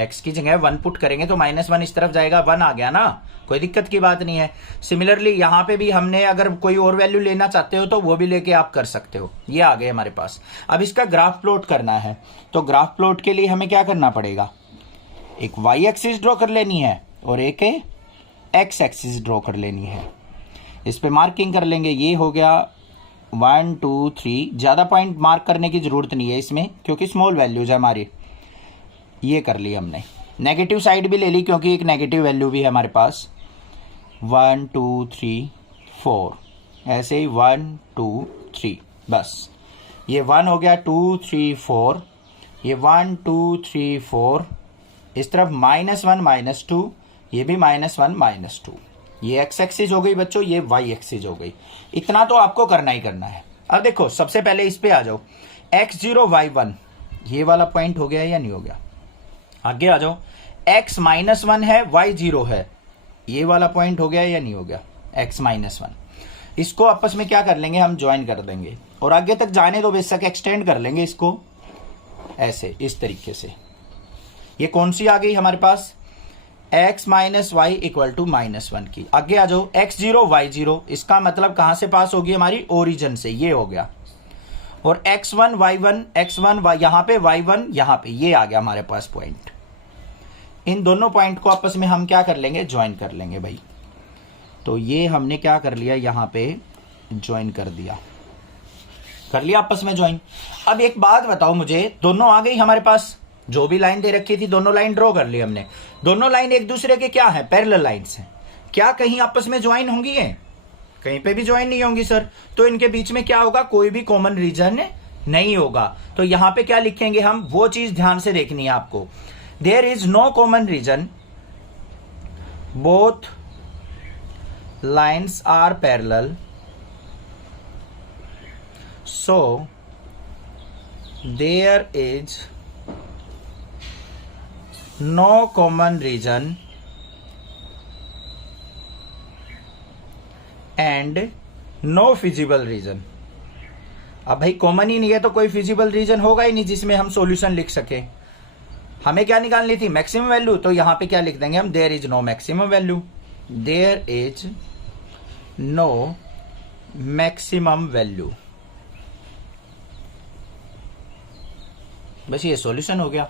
x की जगह 1 पुट करेंगे तो -1 इस तरफ जाएगा, 1 आ गया ना, कोई दिक्कत की बात नहीं है। सिमिलरली यहाँ पे भी हमने अगर कोई और वैल्यू लेना चाहते हो तो वो भी लेके आप कर सकते हो। ये आ गए हमारे पास। अब इसका ग्राफ प्लॉट करना है, तो ग्राफ प्लॉट के लिए हमें क्या करना पड़ेगा, एक y एक्सिस ड्रॉ कर लेनी है और एक x एक्सिस ड्रॉ कर लेनी है। इस पे मार्किंग कर लेंगे, ये हो गया 1 2 3। ज़्यादा पॉइंट मार्क करने की ज़रूरत नहीं है इसमें क्योंकि स्मॉल वैल्यूज है हमारी। ये कर ली हमने, नेगेटिव साइड भी ले ली क्योंकि एक नेगेटिव वैल्यू भी है हमारे पास। 1 2 3 4 ऐसे ही 1 2 3, बस ये 1 हो गया, 2 3 4, ये 1 2 3 4, इस तरफ -1 -2, ये भी -1 -2। ये x एक्सिस हो गई बच्चों, ये y एक्सिस हो गई। इतना तो आपको करना ही करना है। अब देखो सबसे पहले इस पे आ जाओ, x0 y1, ये वाला पॉइंट हो गया या नहीं हो गया। आगे आ जाओ, x -1 है y0 है, ये वाला पॉइंट हो गया या नहीं हो गया, x -1। इसको आपस में क्या कर लेंगे, हम ज्वाइन कर देंगे और आगे तक जाने दो, बेशक एक्सटेंड कर लेंगे इसको ऐसे, इस तरीके से। ये कौन सी आ गई हमारे पास, x - y = -1 की। आगे आ जाओ, x0 y0, इसका मतलब कहां से पास होगी हमारी, ओरिजिन से, ये हो गया। और x1 y1, x1 y, यहां पे y1 यहां पे, ये आ गया हमारे पास पॉइंट। इन दोनों पॉइंट को आपस में हम क्या कर लेंगे, ज्वाइन कर लेंगे भाई। तो ये हमने क्या कर लिया, यहां पे ज्वाइन कर दिया, कर लिया आपस में ज्वाइन। अब एक बात बताओ मुझे, दोनों आ गई हमारे पास, जो भी लाइन दे रखी थी दोनों लाइन ड्रॉ कर ली हमने। दोनों लाइन एक दूसरे के क्या है, पैरेलल लाइंस हैं। क्या कहीं आपस में ज्वाइन होंगी है, कहीं पे भी ज्वाइन नहीं होंगी सर। तो इनके बीच में क्या होगा, कोई भी कॉमन रीजन नहीं होगा। तो यहां पे क्या लिखेंगे हम, वो चीज ध्यान से देखनी है आपको। There is no common region, both lines are parallel, so there is no common region and no feasible region। अब भाई कॉमन ही नहीं है तो कोई फिजिबल रीजन होगा ही नहीं जिसमें हम सॉल्यूशन लिख सके। हमें क्या निकालनी थी, मैक्सिमम वैल्यू। तो यहां पे क्या लिख देंगे हम, there is no maximum value, there is no maximum value. बस ये सॉल्यूशन हो गया।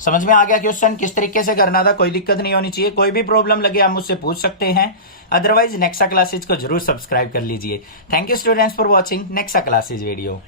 समझ में आ गया क्वेश्चन किस तरीके से करना था, कोई दिक्कत नहीं होनी चाहिए। कोई भी प्रॉब्लम लगे आप मुझसे पूछ सकते हैं, अदरवाइज नेक्सा क्लासेज को जरूर सब्सक्राइब कर लीजिए। Thank you students for watching Nexa classes video.